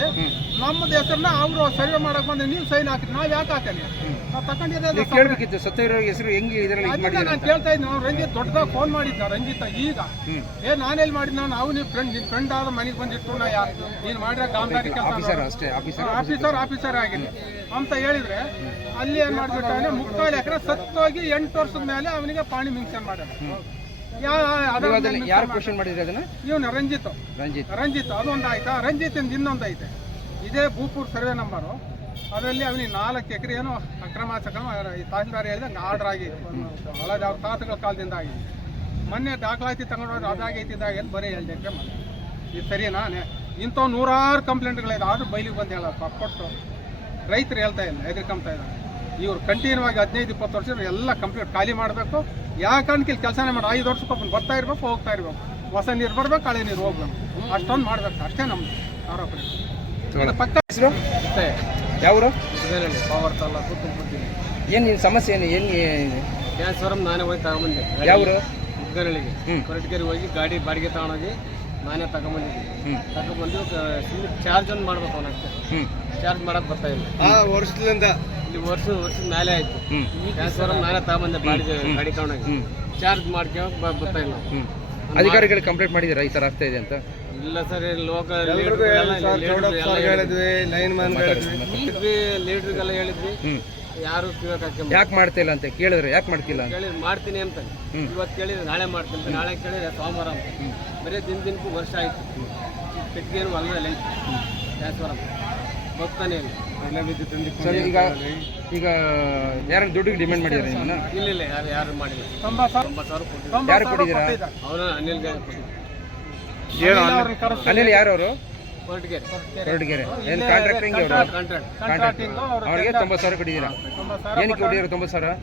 ನಮ್ಮದು ಹೆಸರನ್ನ ಅವರು ಸರ್ವೆ ಮಾಡಕ್ ಬಂದು ನೀವು ಸೈನ್ ಹಾಕಿ ನಾವು ಯಾಕೆ ಹಾಕಲಿ? ನಾವು ತಗೊಂಡಿದ್ದೆ ಸತ್ತಿರೋ ಹೆಸರು ಹೆಂಗೆ ಇದರಲ್ಲಿ ನಾನು ಕೇಳ್ತಾ ಇದ್ದೆ. ನಾವು ರಂಜಿತ್ ದೊಡ್ಡದಾಗ ಫೋನ್ ಮಾಡಿದ್ದ ರಂಜಿತ್ ಈಗ ನಾನೆಲ್ಲಿ ಮಾಡಿದ್, ನಾನು ಅವು ನಿಮ್ಮ ಫ್ರೆಂಡ್ ಆದ ಮನೆಗೆ ಬಂದಿಟ್ಟು ನಾ ನೀನು ಮಾಡಿದ್ರೆ ಕಾಮಗಾರಿ ಕೆಲಸ ಆಫೀಸರ್ ಆಗಿದೆ ಅಂತ ಹೇಳಿದ್ರೆ ಅಲ್ಲಿ ಏನ್ ಮಾಡ್ಬಿಟ್ಟ, 3/4 ಎಕರೆ ಸತ್ತೋಗಿ 8 ವರ್ಷದ ಮೇಲೆ ಅವನಿಗೆ ಪಾಣಿ ಮಿಂಕ್ಷನ್ ಮಾಡ್ಯಾರ. ಯಾರು ಕ್ವಶನ್ ಮಾಡಿದ್ರೆ ಅದನ್ನ? ಇವನು ರಂಜಿತ್ ಅದೊಂದು ಆಯ್ತಾ. ರಂಜಿತಿಂದ ಇನ್ನೊಂದು ಐತೆ, ಇದೇ ಭೂಪೂರ್ ಸರ್ವೆ ನಂಬರು. ಅದರಲ್ಲಿ ಅವನಿಗೆ 4 ಎಕರೆ ಏನೋ ಅಕ್ರಮ ತಹಸೀಲ್ದಾರ್ ಹೇಳಿದಂಗೆ ಆರ್ಡರ್ ಆಗಿದೆ, ಹಳದ ಅವ್ರ ತಾತಗಳ ಕಾಲದಿಂದ ಆಗಿದೆ. ಮೊನ್ನೆ ದಾಖಲಾತಿ ತಗೊಂಡೋದ್ರೆ ಅದಾಗೈತಿದ್ದಾಗ ಬರೀ 2 ಎಕರೆ ಮಾಡಿ. ಇದು ಸರಿನಾ? ಇಂಥವು 100 ಕಂಪ್ಲೇಂಟ್ಗಳಿದೆ, ಆದರೂ ಬೈಲಿಗೆ ಬಂದು ಹೇಳಪ್ಪ ಕೊಟ್ಟು ರೈತರು ಹೇಳ್ತಾ ಇಲ್ಲ, ಹೆದರ್ಕೊಂತಾ ಇದ್ದಾರೆ. ಇವ್ರು ಕಂಟಿನ್ಯೂ ಆಗಿ 15-20 ವರ್ಷ ಎಲ್ಲ ಕಂಪ್ಲೀಟ್ ಖಾಲಿ ಮಾಡಬೇಕು. ಯಾವ ಕಾರಣಕ್ಕೆ ಇಲ್ಲಿ ಕೆಲಸನೇ ಮಾಡಿ 5 ವರ್ಷಕ್ಕೊಬ್ಬನು ಬರ್ತಾ ಇರ್ಬೇಕು, ಹೋಗ್ತಾ ಇರ್ಬೇಕು. ಹೊಸ ನೀರು ಬರ್ಬೇಕು, ಹಳೆ ನೀರು ಹೋಗ್ಬೇಕು, ಅಷ್ಟೊಂದು ಮಾಡ್ಬೇಕು. ಅಷ್ಟೇ ನಮ್ದು ಆರೋಪ. ಪಕ್ಕ ಹೆಸರು ಯಾವರು? ಪವರ್ ತಾಲೂಕು ತುಮಕೂರು. ಏನು ನಿನ್ನ ಸಮಸ್ಯೆ ಏನು? ಕ್ಯಾನ್ಸರಮ್ ನಾನೇ ಹೋಗಿ ತಗೊಂಬಂದೆ. ಯಾವರು? ಉಗ್ಗರಳಿಗೆ ಕೊರಟಗೆರೆ ಹೋಗಿ ಗಾಡಿ ಬಾಡಿಗೆ ತಗೊಂಡೋಗಿ ನಾನೇ ತಗೊಂಬಂದಿದ್ದೆ. ತಗೊಂಡ್ಬಂದು ಸುಮ್ಮನೆ ಚಾರ್ಜ್ ಒಂದು ಮಾಡ್ಬೇಕು ಅವನಷ್ಟೇ. ಚಾರ್ಜ್ ಮಾಡಕ್ ಬರ್ತಾ ಇಲ್ಲ. ವರ್ಷದಿಂದ ಇಲ್ಲಿ ವರ್ಷದ ಮೇಲೆ ಆಯ್ತು. ಕ್ಯಾನ್ಸರಮ್ ನಾನೇ ತಗೊಂಬಂದೆ ಬಾಡಿಗೆ ಗಾಡಿ ತಗೊಂಡೋಗಿ ಚಾರ್ಜ್ ಮಾಡ್ಕೊ ಬರ್ತಾ ಇಲ್ಲ. ಅಧಿಕಾರಿಗಳಿಗೆ ಕಂಪ್ಲೇಂಟ್ ಮಾಡಿದ್ದೀರಾ ಈ ಥರ ಆಗ್ತಾ ಇದೆ ಅಂತ? ಇಲ್ಲ ಸರ್, ಲೋಕಲ್ ಲೀಡ್ರಿಗೆಲ್ಲ ಹೇಳಿದ್ವಿ, ಯಾರು ಯಾಕೆ ಮಾಡ್ತಾ ಇಲ್ಲ ಅಂತ ಕೇಳಿದ್ರೆ ಯಾಕೆ ಮಾಡ್ತಿಲ್ಲ? ಮಾಡ್ತೀನಿ ಅಂತ ಇವತ್ತು ಕೇಳಿದ್ರೆ ನಾಳೆ ಮಾಡ್ತೀನಿ ಅಂತ, ನಾಳೆ ಕೇಳಿದ್ರೆ ಸೋಮವಾರ ಅಂತ. ಬರೀ ದಿನಕ್ಕೂ ವರ್ಷ ಆಯ್ತು. ಪೆಟ್ಟಿಗೆನು ಅಲ್ಲದಲ್ಲಿ ಕ್ಯಾನ್ಸರ್ ಹೋಗ್ತಾನೆ ಇಲ್ಲ. ಈಗ ಯಾರು ದುಡ್ಡಿಗೆ ಡಿಮ್ಯಾಂಡ್ ಮಾಡಿದ್ದಾರೆ ನಿಮ್ಮನ್ನ? ಇಲ್ಲ ಯಾರು ಮಾಡಿಲ್ಲ. 90,000 ಕೊಟ್ಟಿದ್ದಾರೆ. ಯಾರು ಕೊಟ್ಟಿದ್ದೀರಾ? ಅವನು ಅನಿಲ್ ಗಾಡಿ ಅನಿಲ್ ಯಾರು ಅವರು? ಕೊರಟಗೆರೆ. ಏನು ಕಾಂಟ್ರಾಕ್ಟಿಂಗ್ ಅವರು? ಅವ್ರಿಗೆ 90,000 ಕೊಟ್ಟಿದ್ದೀರಾ? ಏನಕ್ಕೆ ಕೊಟ್ಟಿದ್ದೀರಾ 90,000?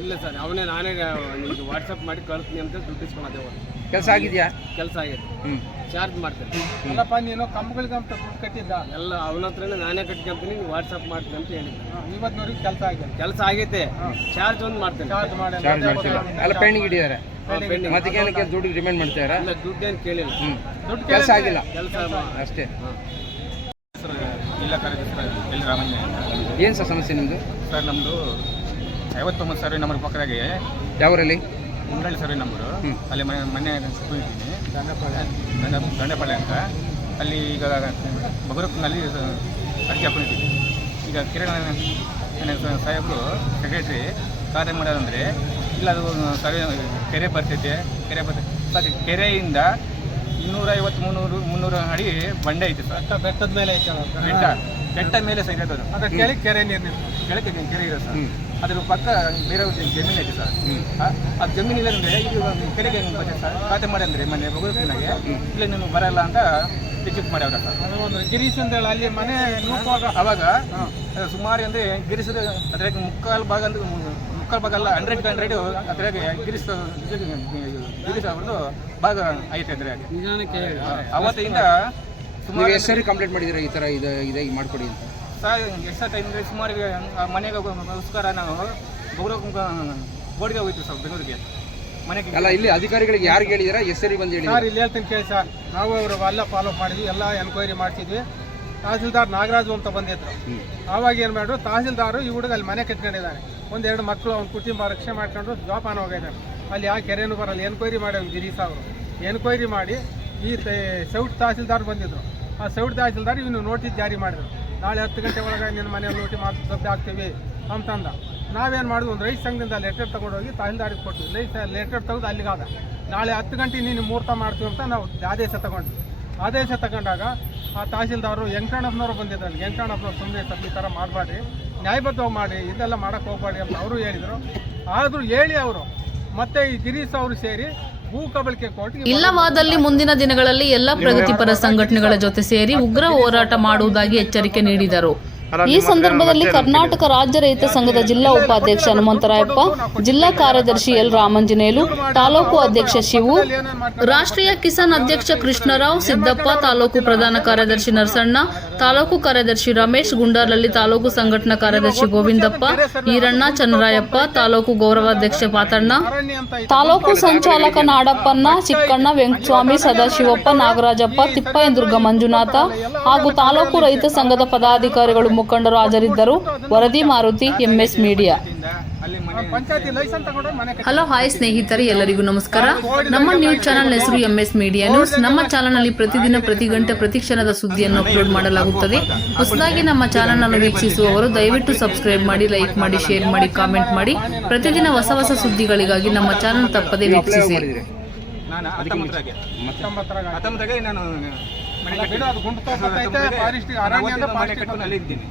ಇಲ್ಲ ಸರ್, ನಾನೇ ವಾಟ್ಸಪ್ ಮಾಡಿ ಕಳಿಸ್ತೀನಿ ಅಂತ ದುಡ್ಡು ಇಸ್ಕೊಂಡೆ. ಕೆಲಸ ಆಗಿದೆಯಾ? ಕೆಲಸ ಆಗಿದೆ, ಚಾರ್ಜ್ ಮಾಡ್ತೇನೆ. ಅಲ್ಲಪ್ಪ, ನೀನು ಕಂಬಗಳಿಗೆ ಅಂತ ದುಡ್ಡು ಕಟ್ಟಿದ್ದ ಎಲ್ಲ ಅವನ ಹತ್ರನೇ ನಾನೇ ಕಟ್ಕೊಂತೀನಿ, ನೀವು ವಾಟ್ಸಪ್ ಮಾಡ್ತೀನಿ ಅಂತ ಹೇಳಿದ್ದೆ. ಇವತ್ತಿನವ್ರಿಗೆ ಕೆಲಸ ಆಗೈತೆ, ಚಾರ್ಜ್ ಒಂದು ಮಾಡ್ತೇನೆ. ಚಾರ್ಜ್ ಮಾಡಿ ಎಲ್ಲ ಪೆಂಡಿಂಗ್ ಇಟ್ಟಿದ್ದಾರೆ. ಮತ್ತೆ ಏನಕ್ಕೆ ದುಡ್ಡು ಡಿಮ್ಯಾಂಡ್ ಮಾಡ್ತಾರಾ? ದುಡ್ಡೇನು ಕೇಳಿಲ್ಲ, ಕೆಲಸ ಆಗಿಲ್ಲ ಕೆಲಸ ಅಷ್ಟೇ. ಜಿಲ್ಲಾ ಕಾರ್ಯದರ್ಶಿ ಎಲ್ ರಾಮಣ್ಯ. ಏನು ಸರ್ ಸಮಸ್ಯೆ ನಿಮ್ಮದು? ಸರ್ ನಮ್ಮದು 59 ಸರ್ವೆ ನಂಬರ್ ಪಕ್ಕದಾಗೆ ಯಾವರಲ್ಲಿ? Undalli survey number. ಅಲ್ಲಿ ಮನೆ ಸುತ್ತಿದ್ದೀನಿ, ದಂಡಪಾಳ್ಯ ಅಂತ. ಅಲ್ಲಿ ಈಗ ಬಗರಪ್ಪನಲ್ಲಿ ಅಡಿಕೆ ಹಾಕೊಂಡಿದ್ದೀವಿ. ಈಗ ಕಿರಣ ಸಾಹೇಬರು ಸೆಕ್ರೆಟ್ರಿ ಕಾರ್ಯ ಮಾಡೋದಂದರೆ ಇಲ್ಲ ಅದು ಕೆರೆ ಬರ್ತೈತೆ ಕೆರೆಯಿಂದ 250-300 ಅಡಿ ಬಂಡೆ ಐತೆ ಸರ್. ಬೆಟ್ಟದ ಮೇಲೆ ಐತೆ ಬೆಟ್ಟ ಮೇಲೆ ಸರ್ ಇರೋದು. ಅದ್ರ ಕೆಳಗೆ ಕೆರೆ ನೀರು ಕೆಳಗೆ ಕೆರೆ ಇದೆ ಸರ್. ಅದ್ರ ಪಕ್ಕ ಬೇರೆ ಜಮೀನು ಐತೆ ಸರ್. ಆ ಜಮೀನು ಇಲ್ಲ ಅಂದರೆ ಇದು ಕೆರೆಗೆ ಬರ್ತೈತೆ ಸರ್. ಖಾತೆ ಮಾಡಿ ಅಂದರೆ ಮನೆ ಬಗುಳಿನಾಗೆ ಇಲ್ಲ ನೀವು ಬರಲ್ಲ ಅಂತ ರಿಜೆಕ್ಟ್ ಮಾಡ್ಯಾವ್ರ ಸರ್. ಅದು ಒಂದು ಗಿರೀಶ್ ಅಂತ ಹೇಳಿ ಅಲ್ಲಿ ಮನೆ ನೂಕುವಾಗ ಅವಾಗ ಸುಮಾರು ಅಂದರೆ ಗಿರಿಸದ ಅದ್ರಾಗ ಮುಕ್ಕಾಲು ಭಾಗ ಅಲ್ಲ 100 ಅದ್ರಾಗ ಗಿರೀಶ್ ಅವ್ರದ್ದು ಭಾಗ ಐತೆ ಅದ್ರಾಗ. ಅವತ್ತಿಂದ ನೀವು ಎಷ್ಟು ಸರಿ ಕಂಪ್ಲೇಂಟ್ ಮಾಡಿದ್ದೀರಾ ಈ ಥರ ಇದೆ ಮಾಡಿಕೊಡಿ ಅಂತ? ಸರ್ ಎಷ್ಟು ಟೈಮ್ ಅಂದರೆ ಸುಮಾರು ಮನೆಗೋಸ್ಕರ ನಾವು ಬೋರ್ಡ್ಗೆ ಹೋಗ್ತೀವಿ ಸರ್ ಬೆಂಗಳೂರಿಗೆ ಮನೆಗೆ. ಅಲ್ಲ, ಇಲ್ಲಿ ಅಧಿಕಾರಿಗಳಿಗೆ ಯಾರು ಹೇಳಿದ್ದೀರಾ, ಎಷ್ಟು ಸರಿ ಬಂದು ಹೇಳಿ? ಸರ್ ಇಲ್ಲಿ ಹೇಳ್ತೀನಿ ಕೇಳಿ ಸರ್, ನಾವು ಅವರು ಎಲ್ಲ ಫಾಲೋ ಮಾಡಿದ್ವಿ, ಎಲ್ಲ ಎನ್ಕ್ವೈರಿ ಮಾಡ್ತಿದ್ವಿ. ತಹಸೀಲ್ದಾರ್ ನಾಗರಾಜು ಅಂತ ಬಂದಿದ್ರು. ಆವಾಗ ಏನು ಮಾಡಿದ್ರು, ತಹಸೀಲ್ದಾರು ಈ ಹುಡುಗ ಅಲ್ಲಿ ಮನೆ ಕಟ್ಕೊಂಡಿದ್ದಾನೆ, 1-2 ಮಕ್ಕಳು ಅವ್ನ ಕುಟುಂಬ ರಕ್ಷಣೆ ಮಾಡ್ಕೊಂಡು ಜೋಪಾನ ಹೋಗಿದ್ದಾನೆ. ಅಲ್ಲಿ ಯಾವ ಕೆರೆನೂ ಬರಲ್ಲ. ಎನ್ಕ್ವೈರಿ ಮಾಡಿ ಅವ್ನು ಗಿರೀಶ್ ಅವರು ಎನ್ಕ್ವೈರಿ ಮಾಡಿ ಈ ಸೌಟ್ ತಹಸೀಲ್ದಾರ್ ಬಂದಿದ್ರು. ಆ ಸೌಟ್ ತಹಸೀಲ್ದಾರ್ ಇವನು ನೋಟಿಸ್ ಜಾರಿ ಮಾಡಿದ್ರು. ನಾಳೆ 10 ಗಂಟೆ ಒಳಗೆ ನಿನ್ನ ಮನೆಯಲ್ಲಿ ನೋಟಿಸ್ ಮಾಡಿ ಹಾಕ್ತೀವಿ ಅಂತಂದ. ನಾವೇನು ಮಾಡಿದ್ವಿ, ಒಂದು ರೈತ ಸಂಘದಿಂದ ಲೆಟರ್ ತೊಗೊಂಡೋಗಿ ತಹಸೀಲ್ದಾರಿಗೆ ಕೊಟ್ವಿ. ಲೆಟರ್ ತೆಗೆದು ಅಲ್ಲಿಗಾದ. ನಾಳೆ 10 ಗಂಟೆ ನೀನು ಮುಹೂರ್ತ ಮಾಡ್ತೀವಿ ಅಂತ ನಾವು ಆದೇಶ ತಗೊಂಡ್ವಿ. ಆದೇಶ ತಗೊಂಡಾಗ ಆ ತಹಸೀಲ್ದಾರು ವೆಂಕಟಣ್ಣಪ್ಪನವರು ಬಂದಿದ್ರು. ಅಲ್ಲಿ ವೆಂಕಟಣ್ಣಪ್ಪನವ್ರು ಸುಮ್ಮನೆ ಈ ಥರ ಮಾಡಬೇಡಿ, ನ್ಯಾಯಬದ್ಧವಾಗಿ ಮಾಡಿ, ಇದೆಲ್ಲ ಮಾಡೋಕ್ಕೆ ಹೋಗಬೇಡಿ ಅಂತ ಅವರು ಹೇಳಿದರು. ಆದರೂ ಹೇಳಿ ಅವರು ಮತ್ತೆ ಈ ಗಿರೀಶ್ ಅವರು ಸೇರಿ ಭೂ ಕಬಳಿಕೆ ಕೋರ್ಟ್ಗೆ ಇಲ್ಲವಾದಲ್ಲಿ ಮುಂದಿನ ದಿನಗಳಲ್ಲಿ ಎಲ್ಲ ಪ್ರಗತಿಪರ ಸಂಘಟನೆಗಳ ಜೊತೆ ಸೇರಿ ಉಗ್ರ ಹೋರಾಟ ಮಾಡುವುದಾಗಿ ಎಚ್ಚರಿಕೆ ನೀಡಿದರು. ಈ ಸಂದರ್ಭದಲ್ಲಿ ಕರ್ನಾಟಕ ರಾಜ್ಯ ರೈತ ಸಂಘದ ಜಿಲ್ಲಾ ಉಪಾಧ್ಯಕ್ಷ ಹನುಮಂತರಾಯಪ್ಪ, ಜಿಲ್ಲಾ ಕಾರ್ಯದರ್ಶಿ ಎಲ್ ರಾಮಂಜನೇಲು, ತಾಲೂಕು ಅಧ್ಯಕ್ಷ ಶಿವು, ರಾಷ್ಟ್ರೀಯ ಕಿಸಾನ್ ಅಧ್ಯಕ್ಷ ಕೃಷ್ಣರಾವ್, ಸಿದ್ದಪ್ಪ, ತಾಲೂಕು ಪ್ರಧಾನ ಕಾರ್ಯದರ್ಶಿ ನರಸಣ್ಣ, ತಾಲೂಕು ಕಾರ್ಯದರ್ಶಿ ರಮೇಶ್, ಗುಂಡಾರ್ಲಲ್ಲಿ ತಾಲೂಕು ಸಂಘಟನಾ ಕಾರ್ಯದರ್ಶಿ ಗೋವಿಂದಪ್ಪ, ಈರಣ್ಣ, ಚನ್ನರಾಯಪ್ಪ, ತಾಲೂಕು ಗೌರವಾಧ್ಯಕ್ಷ ಪಾತಣ್ಣ, ತಾಲೂಕು ಸಂಚಾಲಕ ನಾಡಪ್ಪಣ್ಣ, ಚಿಕ್ಕಣ್ಣ, ವೆಂಕಟಸ್ವಾಮಿ, ಸದಾಶಿವಪ್ಪ, ನಾಗರಾಜಪ್ಪ, ತಿಪ್ಪಯ್ಯದುರ್ಗ ಮಂಜುನಾಥ ಹಾಗೂ ತಾಲೂಕು ರೈತ ಸಂಘದ ಪದಾಧಿಕಾರಿಗಳು ಮುಖಂಡರು ಹಾಜರಿದ್ದರು. ವರದಿ ಮಾರುತಿ, ಎಂಎಸ್ ಮೀಡಿಯಾ. ಪಂಚಾಯತಿ ಲೈಸೆನ್ಸ್ ತಗೊಂಡು ಮನೆ ಹಲೋ ಹಾಯ್ ಸ್ನೇಹಿತರೆ, ಎಲ್ಲರಿಗೂ ನಮಸ್ಕಾರ. ನಮ್ಮ ನ್ಯೂಸ್ ಚಾನೆಲ್ ಹೆಸರು ಎಂಎಸ್ ಮೀಡಿಯಾ ನ್ಯೂಸ್. ನಮ್ಮ ಚಾನೆಲ್ನಲ್ಲಿ ಪ್ರತಿದಿನ, ಪ್ರತಿ ಗಂಟೆ, ಪ್ರತಿ ಕ್ಷಣದ ಸುದ್ದಿಯನ್ನು ಅಪ್ಲೋಡ್ ಮಾಡಲಾಗುತ್ತದೆ. ಹೊಸದಾಗಿ ನಮ್ಮ ಚಾನೆಲ್ ಅನ್ನು ವೀಕ್ಷಿಸುವವರು ದಯವಿಟ್ಟು ಸಬ್ಸ್ಕ್ರೈಬ್ ಮಾಡಿ, ಲೈಕ್ ಮಾಡಿ, ಶೇರ್ ಮಾಡಿ, ಕಾಮೆಂಟ್ ಮಾಡಿ. ಪ್ರತಿದಿನ ಹೊಸ ಹೊಸ ಸುದ್ದಿಗಳಿಗಾಗಿ ನಮ್ಮ ಚಾನೆಲ್ ತಪ್ಪದೇ ವೀಕ್ಷಿಸಿ. ನಾನು 19 ನಾನು ಮನೆ ಅದು ಗುಂಡು ತೋಪತ್ತೈತೆ, ಫಾರೆಸ್ಟ್ ಅರಣ್ಯ ಕಟ್ಕೊಂಡು ಅಲ್ಲಿ ಇದ್ದೀನಿ.